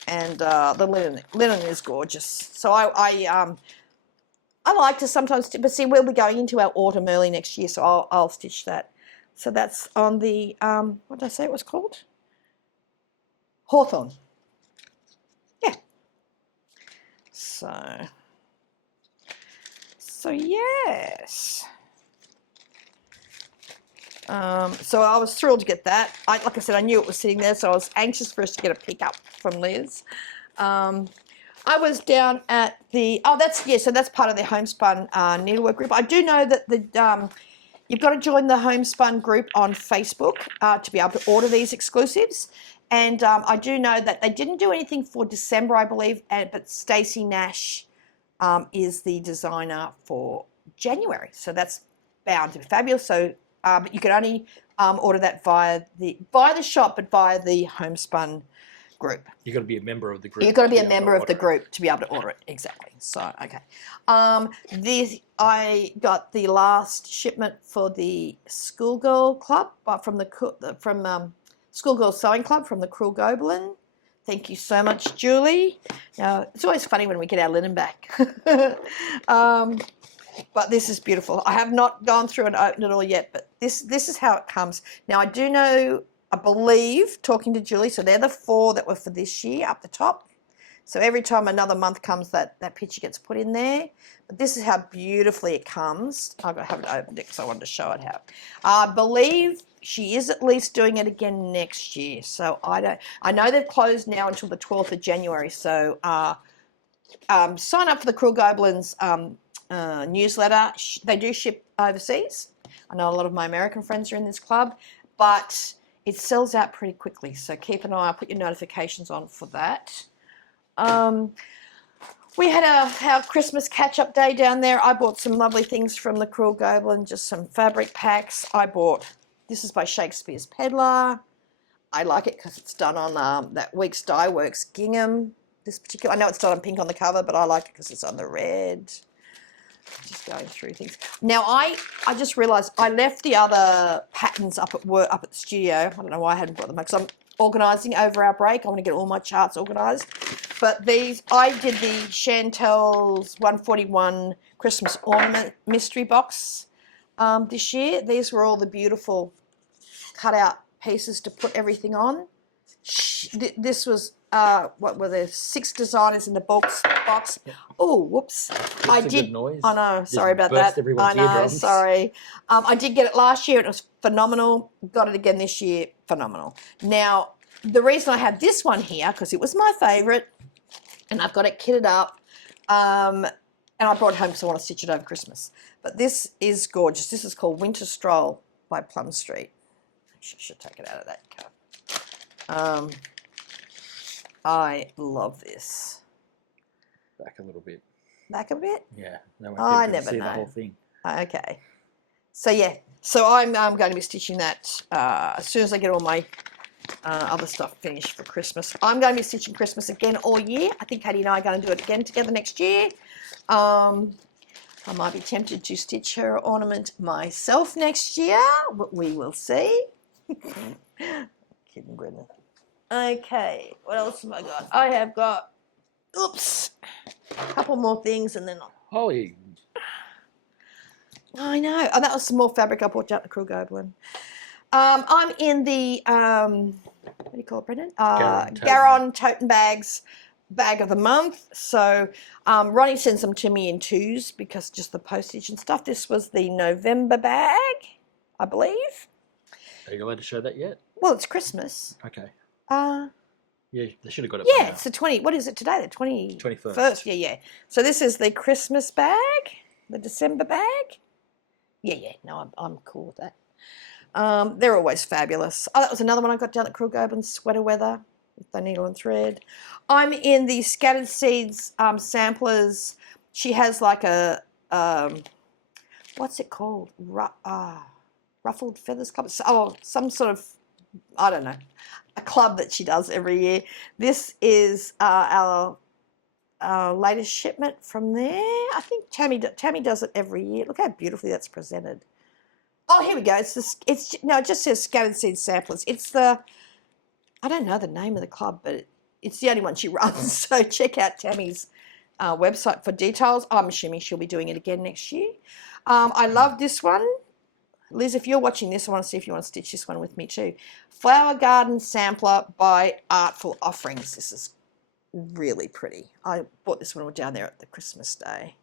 and the linen is gorgeous. So I like to sometimes, but see, we'll be going into our autumn early next year, so I'll stitch that. So that's on the, what did I say it was called? Hawthorn. Yeah. So yes. So I was thrilled to get that. Like I said, I knew it was sitting there, so I was anxious for us to get a pick up from Liz. I was down at the, so that's part of the homespun needlework group. I do know that you've got to join the homespun group on Facebook to be able to order these exclusives. And I do know that they didn't do anything for December, I believe, but Stacey Nash is the designer for January. So that's bound to be fabulous. So but you can only order that via the shop, but via the homespun group. You've got to be a member of the group. You've got to be a member of the group to be able to order it. Exactly. So, okay. I got the last shipment for the Schoolgirl Club from Schoolgirl Sewing Club from the Cruel Gobelin. Thank you so much, Julie. Now, it's always funny when we get our linen back. But this is beautiful. I have not gone through and opened it all yet, but this is how it comes. Now, I do know, I believe, talking to Julie, so they're the 4 that were for this year up the top. So every time another month comes, that picture gets put in there. But this is how beautifully it comes. I haven't opened it because I wanted to show it how. I believe she is at least doing it again next year. So I know they've closed now until the 12th of January. So sign up for the Cruel Goblins newsletter. They do ship overseas. I know a lot of my American friends are in this club, but it sells out pretty quickly. So keep an eye. I'll put your notifications on for that. We had our Christmas catch-up day down there. I bought some lovely things from the Cruel Goblin, just some fabric packs. This is by Shakespeare's Peddler. I like it because it's done on that Weeks Dye Works gingham. I know it's done on pink on the cover, but I like it because it's on the red. Just going through things. Now, I just realised I left the other patterns up at the studio. I don't know why I hadn't brought them back, because I'm organising over our break. I want to get all my charts organised. But I did the Chantel's 141 Christmas Ornament Mystery Box this year. These were all the beautiful cut-out pieces to put everything on. This was, what were there, 6 designers in the box. Oh, whoops. I did. Good noise. I know, sorry about that. I know, sorry. I did get it last year. It was phenomenal. Got it again this year. Phenomenal. Now, the reason I have this one here, because it was my favourite, and I've got it kitted up, and I brought it home because I want to stitch it over Christmas. But this is gorgeous. This is called Winter Stroll by Plum Street. Actually, I should take it out of that cup. I love this. Back a little bit. Back a bit? Yeah. No, I never see know. the whole thing. Okay. So, yeah. So I'm going to be stitching that as soon as I get all my other stuff finished for Christmas. I'm going to be stitching Christmas again all year. I think Katie and I are going to do it again together next year. I might be tempted to stitch her ornament myself next year, but we will see. Kidding, Brendan. Okay, what else have I got? I have got, oops, a couple more things and then Holy. I know. Oh, that was some more fabric I bought out the Cruel Goblin. I'm in the, what do you call it, Brendan? Garon Toten Bags bag of the month. So Ronnie sends them to me in 2s because just the postage and stuff. This was the November bag, I believe. Are you allowed to show that yet? Well, it's Christmas. Okay. Yeah, they should have got it by Yeah, now. it's the 20. What is it today? The 21st. Yeah. So this is the Christmas bag, the December bag. Yeah. No, I'm cool with that. They're always fabulous. Oh, that was another one I got down at Krugobin, Sweater Weather with the needle and thread. I'm in the Scattered Seeds samplers. She has like a what's it called? Ruffled Feathers Club. Oh, some sort of, I don't know, a club that she does every year. This is our latest shipment from there. I think Tammy does it every year. Look how beautifully that's presented. Oh, here we go. It just says Scattered Seed Samplers. It's I don't know the name of the club, but it's the only one she runs. So check out Tammy's website for details. I'm assuming she'll be doing it again next year. I love this one. Liz, if you're watching this, I want to see if you want to stitch this one with me too. Flower Garden Sampler by Artful Offerings. This is really pretty. I bought this one down there at the Christmas Day.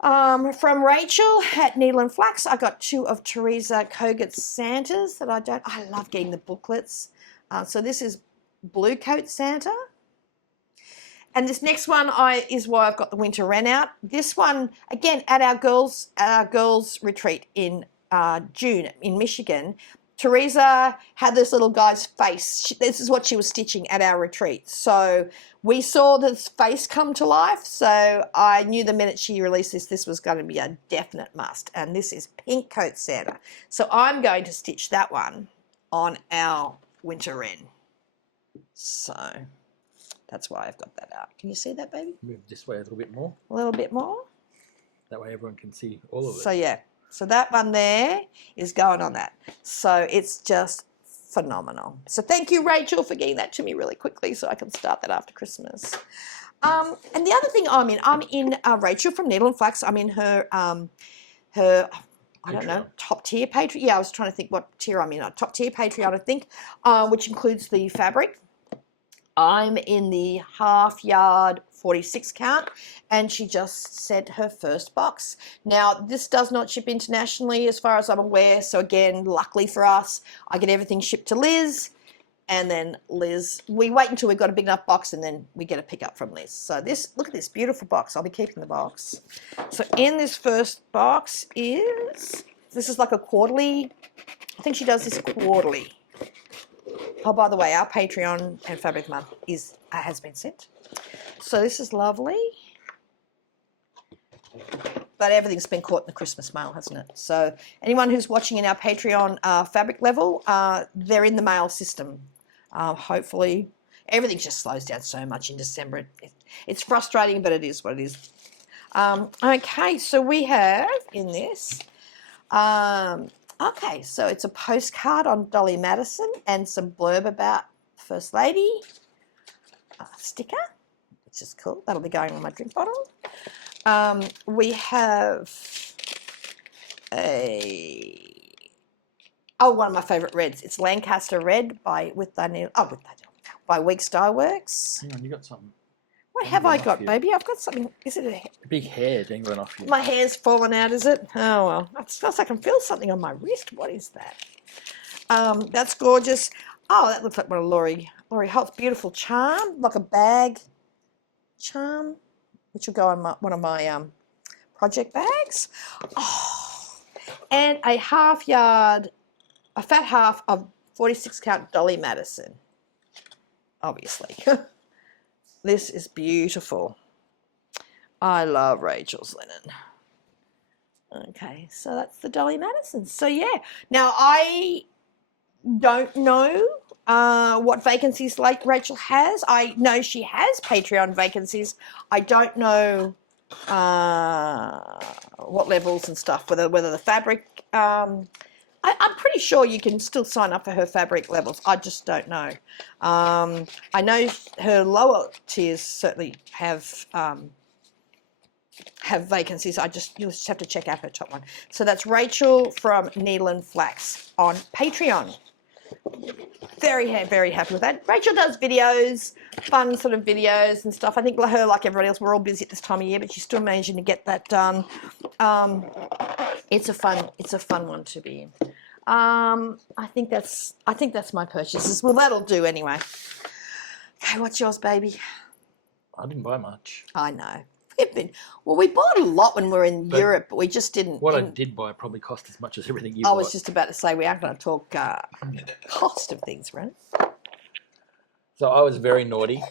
From Rachel at Needle and Flax, I got 2 of Teresa Kogat's Santas that I love getting the booklets. So this is Blue Coat Santa. And this next one is why I've got the winter wren out. This one, again, at our girls retreat in June in Michigan, Teresa had this little guy's face. This is what she was stitching at our retreat. So we saw this face come to life. So I knew the minute she released this was going to be a definite must. And this is Pink Coat Santa. So I'm going to stitch that one on our winter wren. So that's why I've got that out. Can you see that, baby? Move this way a little bit more. A little bit more. That way everyone can see all of it. So yeah. So that one there is going on that. So it's just phenomenal. So thank you, Rachel, for getting that to me really quickly so I can start that after Christmas. And the other thing I'm in Rachel from Needle and Flax. I'm in her I don't know, top tier Patreon. Yeah, I was trying to think what tier I'm in. Top tier Patreon, I think, which includes the fabric. I'm in the half yard 46 count, and she just sent her first box. Now, this does not ship internationally as far as I'm aware, so again, luckily for us, I get everything shipped to Liz, and then Liz, we wait until we've got a big enough box, and then we get a pickup from Liz. So look at this beautiful box. I'll be keeping the box. So in this first box this is like a quarterly, I think she does this quarterly. Oh, by the way, our Patreon and Fabric Month has been sent. So this is lovely. But everything's been caught in the Christmas mail, hasn't it? So anyone who's watching in our Patreon fabric level, they're in the mail system. Hopefully, everything just slows down so much in December. It's frustrating, but it is what it is. Okay, so we have in this... okay, so it's a postcard on Dolly Madison and some blurb about First Lady. A sticker, which is cool. That'll be going on my drink bottle. We have one of my favourite reds. It's Lancaster Red by Weeks Dye Works. Hang on, you got something. What have I got, baby? I've got something. Is it a big hair dangling off you? My hair's fallen out, is it? Oh, well. It smells like I can feel something on my wrist. What is that? That's gorgeous. Oh, that looks like one of Laurie Holt's beautiful charm, like a bag charm, which will go on one of my project bags. Oh, and a fat half of 46 count Dolly Madison, obviously. This is beautiful. I love Rachel's linen. Okay, so that's the Dolly Madison. So yeah, now I don't know what vacancies like Rachel has. I know she has Patreon vacancies. I don't know what levels and stuff, whether the fabric... I'm pretty sure you can still sign up for her fabric levels. I just don't know. I know her lower tiers certainly have vacancies. You'll just have to check out her top one. So that's Rachel from Needle and Flax on Patreon. Very happy with that. Rachel does videos, fun sort of videos and stuff. I think her, like everybody else, we're all busy at this time of year, but she's still managing to get that done. It's a fun one to be in. I think that's my purchases. Well, that'll do anyway. Okay, what's yours, baby? I didn't buy much. I know. We bought a lot when we were in Europe, but we just didn't. What I did buy probably cost as much as everything you bought. I was just about to say we aren't going to talk cost of things, right? So I was very naughty,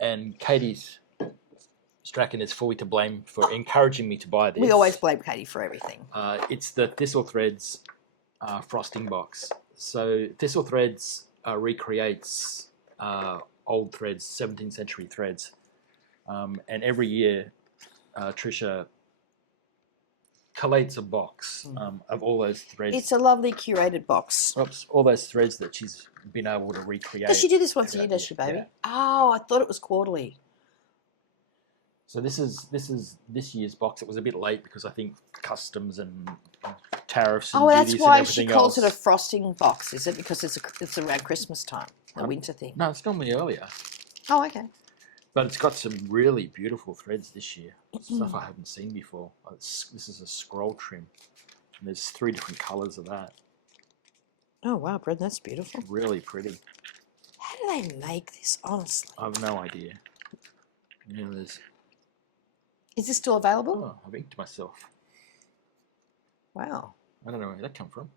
and Katie's Strachan is fully to blame for encouraging me to buy this. We always blame Katie for everything. It's the Thistle Threads frosting box. So Thistle Threads recreates old threads, 17th century threads. And every year, Trisha collates a box of all those threads. It's a lovely curated box. All those threads that she's been able to recreate. Does she do this once a year, does she, baby? Yeah. Oh, I thought it was quarterly. So this is this year's box. It was a bit late because I think customs and tariffs and duties and everything else. Oh, that's why she calls it a frosting box, is it? Because it's around Christmas time, the winter thing. No, it's normally earlier. Oh, okay. But it's got some really beautiful threads this year. Stuff I haven't seen before. This is a scroll trim. And there's 3 different colours of that. Oh, wow, Brad, that's beautiful. Really pretty. How do they make this, honestly? I have no idea. You know, is this still available? Oh, I've inked myself. Wow. I don't know where that come from.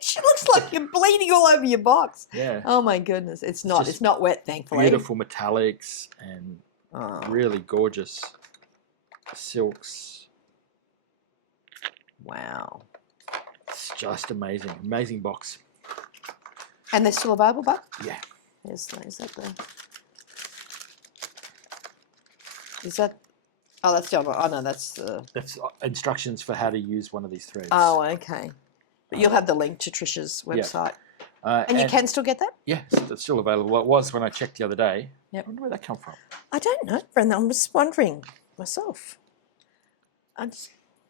She looks like you're bleeding all over your box. Yeah. Oh my goodness. It's not wet, thankfully. Beautiful metallics and really gorgeous silks. Wow. It's just amazing. Amazing box. And they're still available, Buck? Yeah. Is that oh, that's the other. Oh no, that's instructions for how to use one of these threads. Oh, okay. But you'll have the link to Trisha's website. Yeah. And you can still get that? Yeah, it's still available. It was when I checked the other day. Yep. I wonder where that come from. I don't know, Brenda. I'm just wondering myself.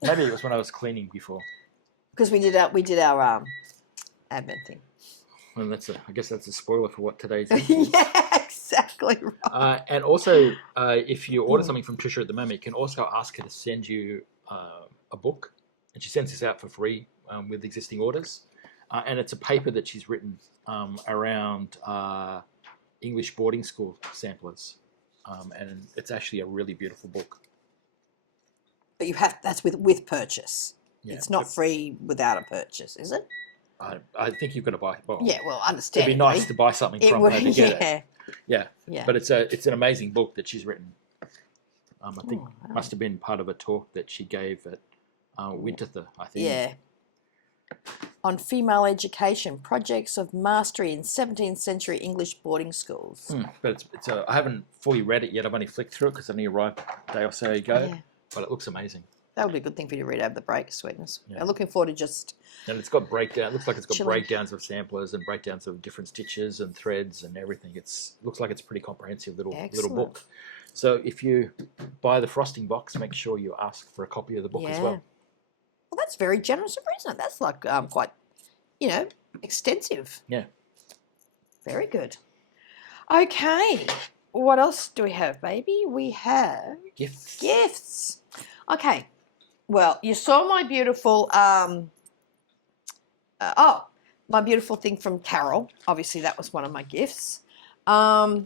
Maybe it was when I was cleaning before. Because we did our advent thing. Well, I guess that's a spoiler for what today's is. Yeah, exactly right. And also, if you order something from Trisha at the moment, you can also ask her to send you a book. And she sends this out for free with existing orders. And it's a paper that she's written around English boarding school samplers. And it's actually a really beautiful book. But that's with purchase. Yeah, it's not free without a purchase, is it? I think you've got to buy. Well, yeah, well, understandably. It'd be nice to buy something from her to get it. Yeah. But it's an amazing book that she's written. I think it must have been part of a talk that she gave at Winterthur, I think. Yeah. On female education, projects of mastery in 17th century English boarding schools. But I haven't fully read it yet. I've only flicked through it because I only arrived a day or so ago. Yeah. But it looks amazing. That would be a good thing for you to read over the break, Sweetness. Yeah. I'm looking forward to just... And it's got breakdown. It looks like it's got breakdowns of samplers and breakdowns of different stitches and threads and everything. It looks like it's a pretty comprehensive little book. So if you buy the frosting box, make sure you ask for a copy of the book as well. Well, that's very generous of her, isn't it? That's like quite, extensive. Yeah. Very good. Okay. What else do we have, baby? We have... Gifts. Okay. Well, you saw my beautiful... my beautiful thing from Carol. Obviously, that was one of my gifts. I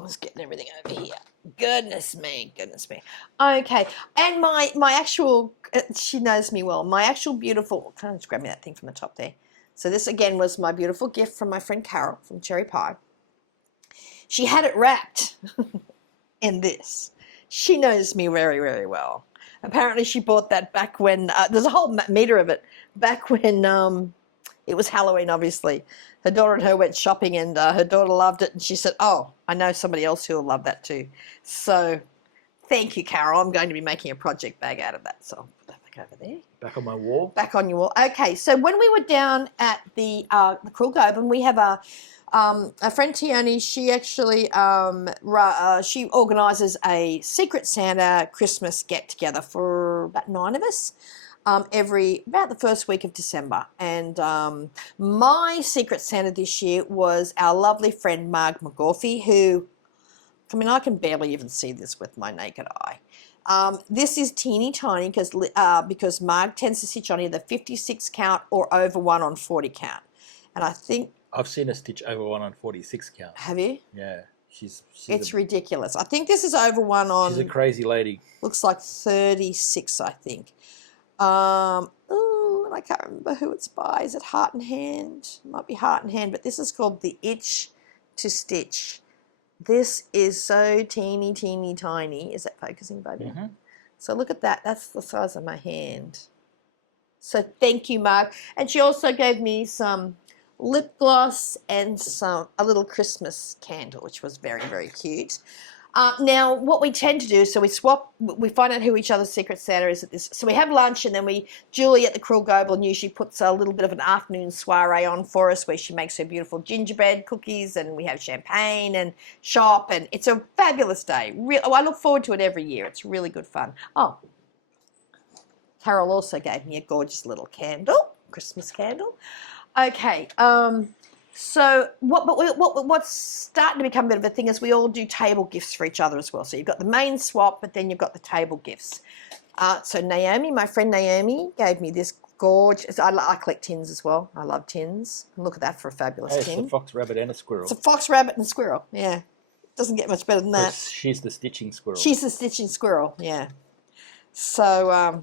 was getting everything over here. Goodness me. Okay, and my actual, she knows me well, my actual beautiful, can I just grab me that thing from the top there? So this again was my beautiful gift from my friend Carol from Cherry Pie. She had it wrapped in this. She knows me very, very well. Apparently she bought that back when, there's a whole meter of it, back when it was Halloween, obviously. Her daughter and her went shopping and her daughter loved it and she said, oh, I know somebody else who will love that too. So thank you, Carol. I'm going to be making a project bag out of that. So I'll put that back over there. Back on my wall? Back on your wall. Okay, so when we were down at the Cruel Goban, we have a friend Tioni. She actually she organises a Secret Santa Christmas get-together for about 9 of us. About the first week of December. And my Secret Santa this year was our lovely friend Marg McGorthy, who, I can barely even see this with my naked eye. This is teeny tiny because Marg tends to stitch on either 56 count or over 1 on 40 count. And I think... I've seen her stitch over 1 on 46 count. Have you? Yeah. It's ridiculous. I think this is over 1 on... She's a crazy lady. Looks like 36, I think. And I can't remember who it's by. Is it Heart and Hand? It might be Heart and Hand, but this is called The Itch to Stitch. This is so teeny, teeny, tiny. Is that focusing, baby? Mm-hmm. So look at that. That's the size of my hand. So thank you, Mark. And she also gave me some lip gloss and a little Christmas candle, which was very, very cute. Now, what we tend to do, so we find out who each other's Secret Santa is at this. So we have lunch, and then Julie at the Cruel Goblin usually puts a little bit of an afternoon soiree on for us, where she makes her beautiful gingerbread cookies, and we have champagne and shop, and it's a fabulous day. I look forward to it every year. It's really good fun. Oh, Carol also gave me a gorgeous little candle, Christmas candle. Okay. So what's starting to become a bit of a thing is we all do table gifts for each other as well. So you've got the main swap, but then you've got the table gifts. So Naomi, my friend Naomi, gave me this gorgeous... I collect tins as well. I love tins. And look at that for a fabulous tin. It's a fox, rabbit, and a squirrel. It's a fox, rabbit, and a squirrel. Yeah. Doesn't get much better than that. She's the stitching squirrel. She's the stitching squirrel, yeah. So...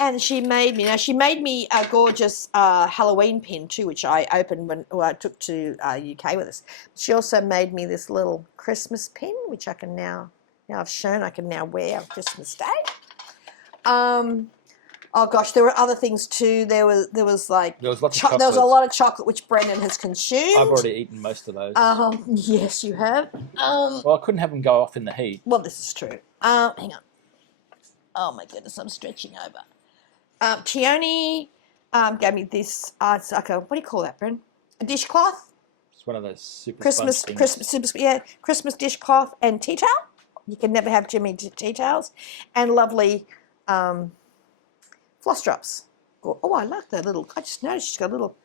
and she made me a gorgeous Halloween pin too, which I opened when I took to UK with us. She also made me this little Christmas pin, which I can now I've shown I can now wear on Christmas Day. Oh gosh, there were other things too. There was lots of chocolate. There was a lot of chocolate which Brendan has consumed. I've already eaten most of those. Yes, you have. Well, I couldn't have them go off in the heat. Well, this is true. Hang on. Oh my goodness, I'm stretching over. Tioni gave me this, it's like what do you call that, Bren? A dishcloth? It's one of those super Christmas dishcloth and tea towel. You can never have too many tea towels. And lovely floss drops. Oh, I like that little, I just noticed she's got a little,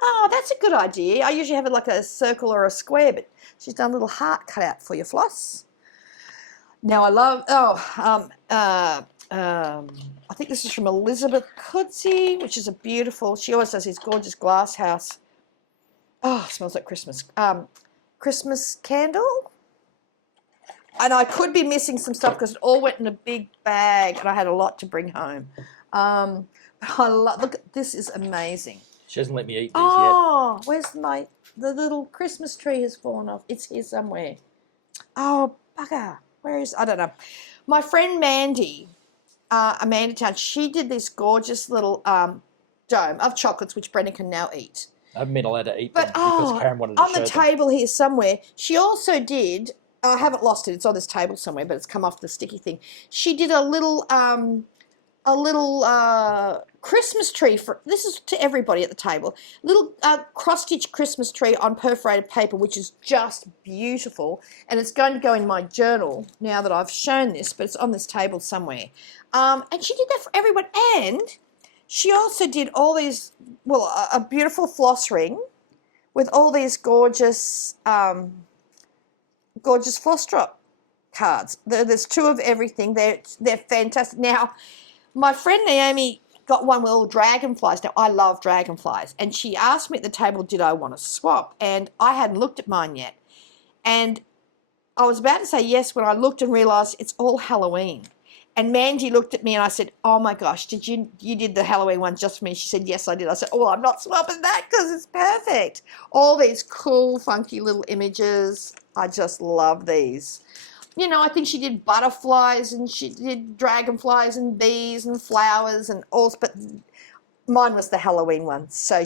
oh, that's a good idea. I usually have it like a circle or a square, but she's done a little heart cut out for your floss. Now I love, I think this is from Elizabeth Coodsey, which is a beautiful, she always does this gorgeous glass house. Oh, it smells like Christmas. Christmas candle. And I could be missing some stuff because it all went in a big bag and I had a lot to bring home. Look, this is amazing. She hasn't let me eat these yet. Oh, where's the little Christmas tree has fallen off. It's here somewhere. Oh, bugger. Where is, I don't know. My friend Mandy, Amanda Town, she did this gorgeous little dome of chocolates, which Brendan can now eat. I haven't been allowed to eat them because Karen wanted to show them. On the table here somewhere, she also did, I haven't lost it, it's on this table somewhere, but it's come off the sticky thing. She did a little Christmas tree this is to everybody at the table, little cross-stitch Christmas tree on perforated paper, which is just beautiful, and it's going to go in my journal now that I've shown this, but it's on this table somewhere. And she did that for everyone, and she also did all these, a beautiful floss ring with all these gorgeous floss drop cards. There's 2 of everything. They're fantastic. Now, my friend Naomi got one with all dragonflies. Now, I love dragonflies. And she asked me at the table, did I want to swap? And I hadn't looked at mine yet. And I was about to say yes when I looked and realised it's all Halloween. And Mandy looked at me and I said, oh my gosh, you did the Halloween one just for me? She said, yes, I did. I said, oh, I'm not swapping that because it's perfect. All these cool, funky little images. I just love these. You know, I think she did butterflies and she did dragonflies and bees and flowers and all, but mine was the Halloween one. So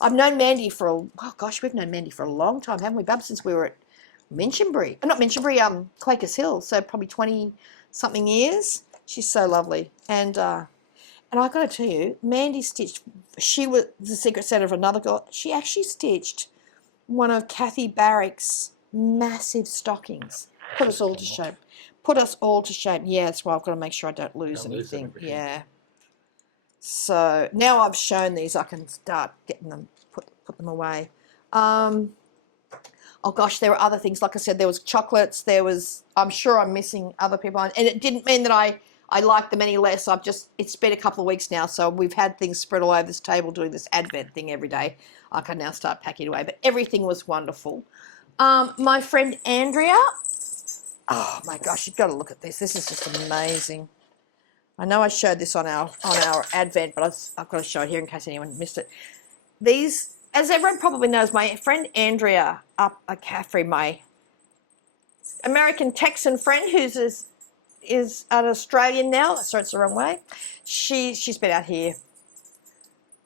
I've known Mandy we've known Mandy for a long time, haven't we, Bub, since we were at Quakers Hill, so probably 20-something years. She's so lovely. And I got to tell you, Mandy stitched, she was the Secret Santa of another girl, she actually stitched one of Kathy Barrick's massive stockings. Put us all to shame. Yeah, that's why I've got to make sure I don't lose anything. Yeah. So now I've shown these, I can start getting them, put them away. oh gosh, there were other things. Like I said, there was chocolates. There was, I'm sure I'm missing other people. And it didn't mean that I like them any less. It's been a couple of weeks now, so we've had things spread all over this table doing this Advent thing every day. I can now start packing away. But everything was wonderful. My friend Andrea, oh my gosh, you've got to look at this. This is just amazing. I know I showed this on our Advent, but I've got to show it here in case anyone missed it. These, as everyone probably knows, my friend Andrea up a Caffrey, my American Texan friend who's is an Australian now. Sorry, it's the wrong way. She's been out here,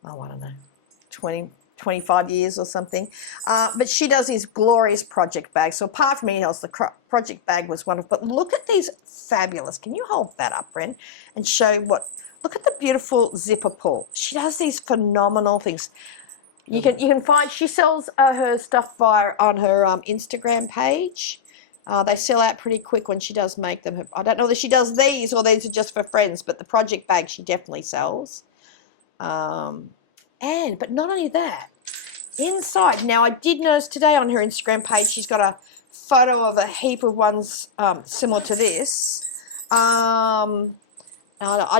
oh, I don't know, 25 years or something. But she does these glorious project bags. So apart from anything else, the project bag was wonderful. But look at these fabulous. Can you hold that up, Bren, and show what? Look at the beautiful zipper pull. She does these phenomenal things. You can find, she sells her stuff on her Instagram page. They sell out pretty quick when she does make them. I don't know whether she does these or these are just for friends, but the project bag she definitely sells. But not only that, inside. Now, I did notice today on her Instagram page, she's got a photo of a heap of ones similar to this. I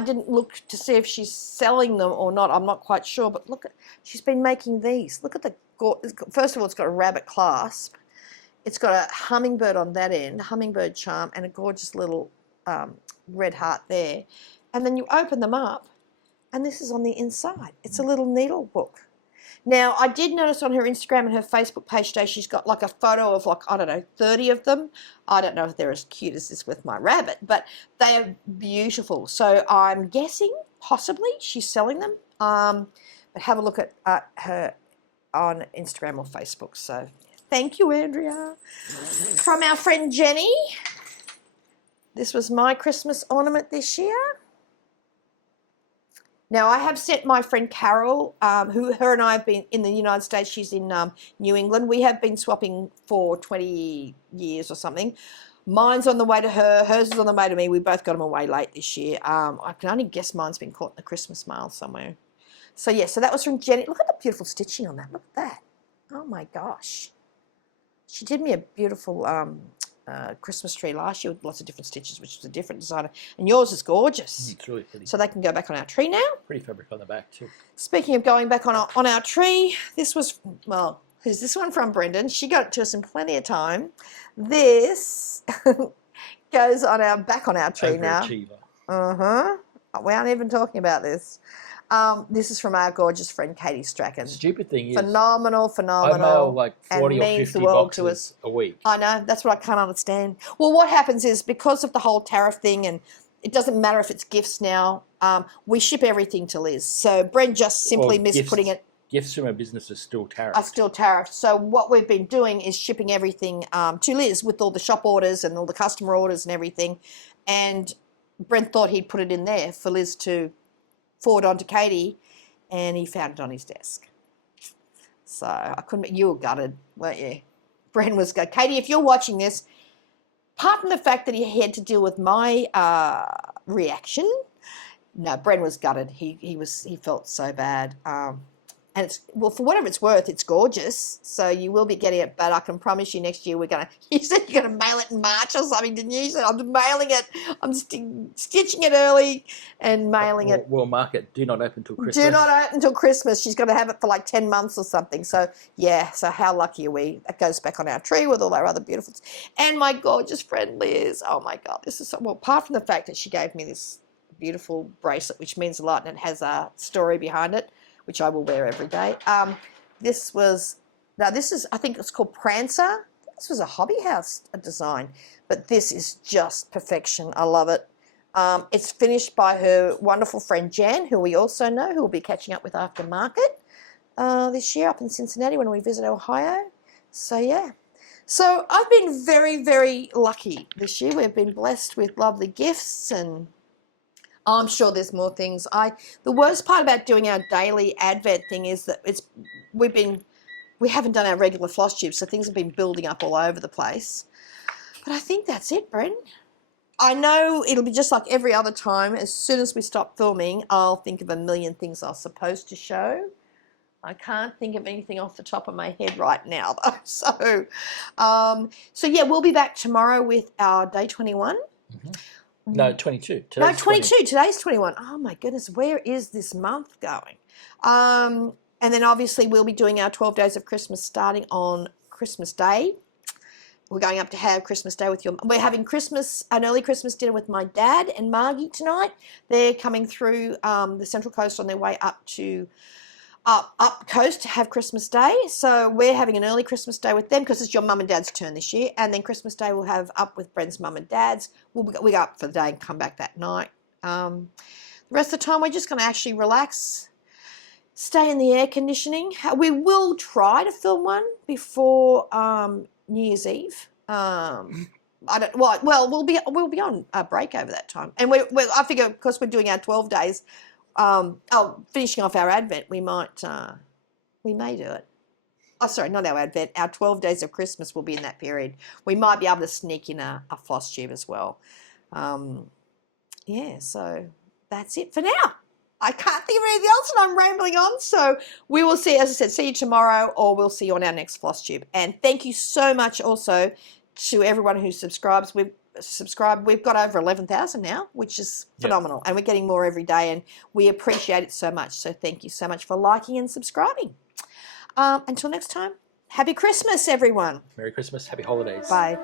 didn't look to see if she's selling them or not. I'm not quite sure, but look, she's been making these. Look at first of all, it's got a rabbit clasp. It's got a hummingbird on that end, hummingbird charm, and a gorgeous little red heart there. And then you open them up, and this is on the inside. It's a little needle book. Now, I did notice on her Instagram and her Facebook page today, she's got like a photo of like, I don't know, 30 of them. I don't know if they're as cute as this with my rabbit, but they are beautiful. So I'm guessing possibly she's selling them. But have a look at her on Instagram or Facebook. So thank you, Andrea. From our friend Jenny, this was my Christmas ornament this year. Now, I have sent my friend Carol, her and I have been in the United States. She's in New England. We have been swapping for 20 years or something. Mine's on the way to her. Hers is on the way to me. We both got them away late this year. I can only guess mine's been caught in the Christmas mail somewhere. So, yeah, so that was from Jenny. Look at the beautiful stitching on that. Look at that. Oh, my gosh. She did me a beautiful Christmas tree last year with lots of different stitches, which was a different designer. And yours is gorgeous. It's really pretty. So they can go back on our tree now. Pretty fabric on the back too. Speaking of going back on our tree, this was, well, who's this one from, Brendan? She got it to us in plenty of time. This goes back on our tree now. Overachiever. We aren't even talking about this. This is from our gorgeous friend Katie Strachan. The stupid thing is, phenomenal. I mail like 40 or 50 boxes a week. I know, that's what I can't understand. Well, what happens is because of the whole tariff thing, and it doesn't matter if it's gifts now, we ship everything to Liz. So Brent just simply missed putting it. Gifts from our business are still tariffed. So what we've been doing is shipping everything to Liz with all the shop orders and all the customer orders and everything. And Brent thought he'd put it in there for Liz to forward on to Katie, and he found it on his desk. So I couldn't. You were gutted, weren't you? Brent was gutted. Katie, if you're watching this, apart from the fact that he had to deal with my reaction, no, Brent was gutted. He felt so bad. And it's, well, for whatever it's worth, it's gorgeous. So you will be getting it, but I can promise you next year you said you're going to mail it in March or something, didn't you? You said, I'm mailing it, I'm stitching it early and mailing it. We'll mark it, do not open till Christmas. Do not open till Christmas. She's going to have it for like 10 months or something. So, yeah, so how lucky are we? That goes back on our tree with all our other beautiful. And my gorgeous friend Liz, oh my God, this is so, well, apart from the fact that she gave me this beautiful bracelet, which means a lot, and it has a story behind it, which I will wear every day. This is, I think it's called Prancer. This was a hobby house design, but this is just perfection. I love it. It's finished by her wonderful friend Jan, who we also know, who will be catching up with after market this year up in Cincinnati when we visit Ohio. So, yeah. So I've been very, very lucky this year. We've been blessed with lovely gifts, and I'm sure there's more things. The worst part about doing our daily Advent thing is that we haven't done our regular floss tubes, so things have been building up all over the place. But I think that's it, Brent. I know it'll be just like every other time. As soon as we stop filming, I'll think of a million things I'm supposed to show. I can't think of anything off the top of my head right now, though. So yeah, we'll be back tomorrow with our day 21. No, 22. No, 22. 20. Today's 21. Oh, my goodness. Where is this month going? And then, obviously, we'll be doing our 12 days of Christmas starting on Christmas Day. We're going up to have Christmas Day with we're having an early Christmas dinner with my dad and Margie tonight. They're coming through the Central Coast on their way up coast to have Christmas Day. So we're having an early Christmas Day with them because it's your mum and dad's turn this year. And then Christmas Day we'll have up with Bren's mum and dad's. We go up for the day and come back that night. The rest of the time we're just going to actually relax, stay in the air conditioning. We will try to film one before New Year's Eve. We'll be on a break over that time. And I figure because we're doing our 12 days, finishing off our Advent, we may do it. Oh, sorry, not our Advent. Our 12 days of Christmas will be in that period. We might be able to sneak in a floss tube as well. So that's it for now. I can't think of anything else and I'm rambling on. So we will see, as I said, see you tomorrow or we'll see you on our next floss tube. And thank you so much also to everyone who subscribes. We've got over 11,000 now, which is phenomenal. And we're getting more every day and we appreciate it so much. So thank you so much for liking and subscribing. Until next time, happy Christmas, everyone. Merry Christmas. Happy holidays. Bye.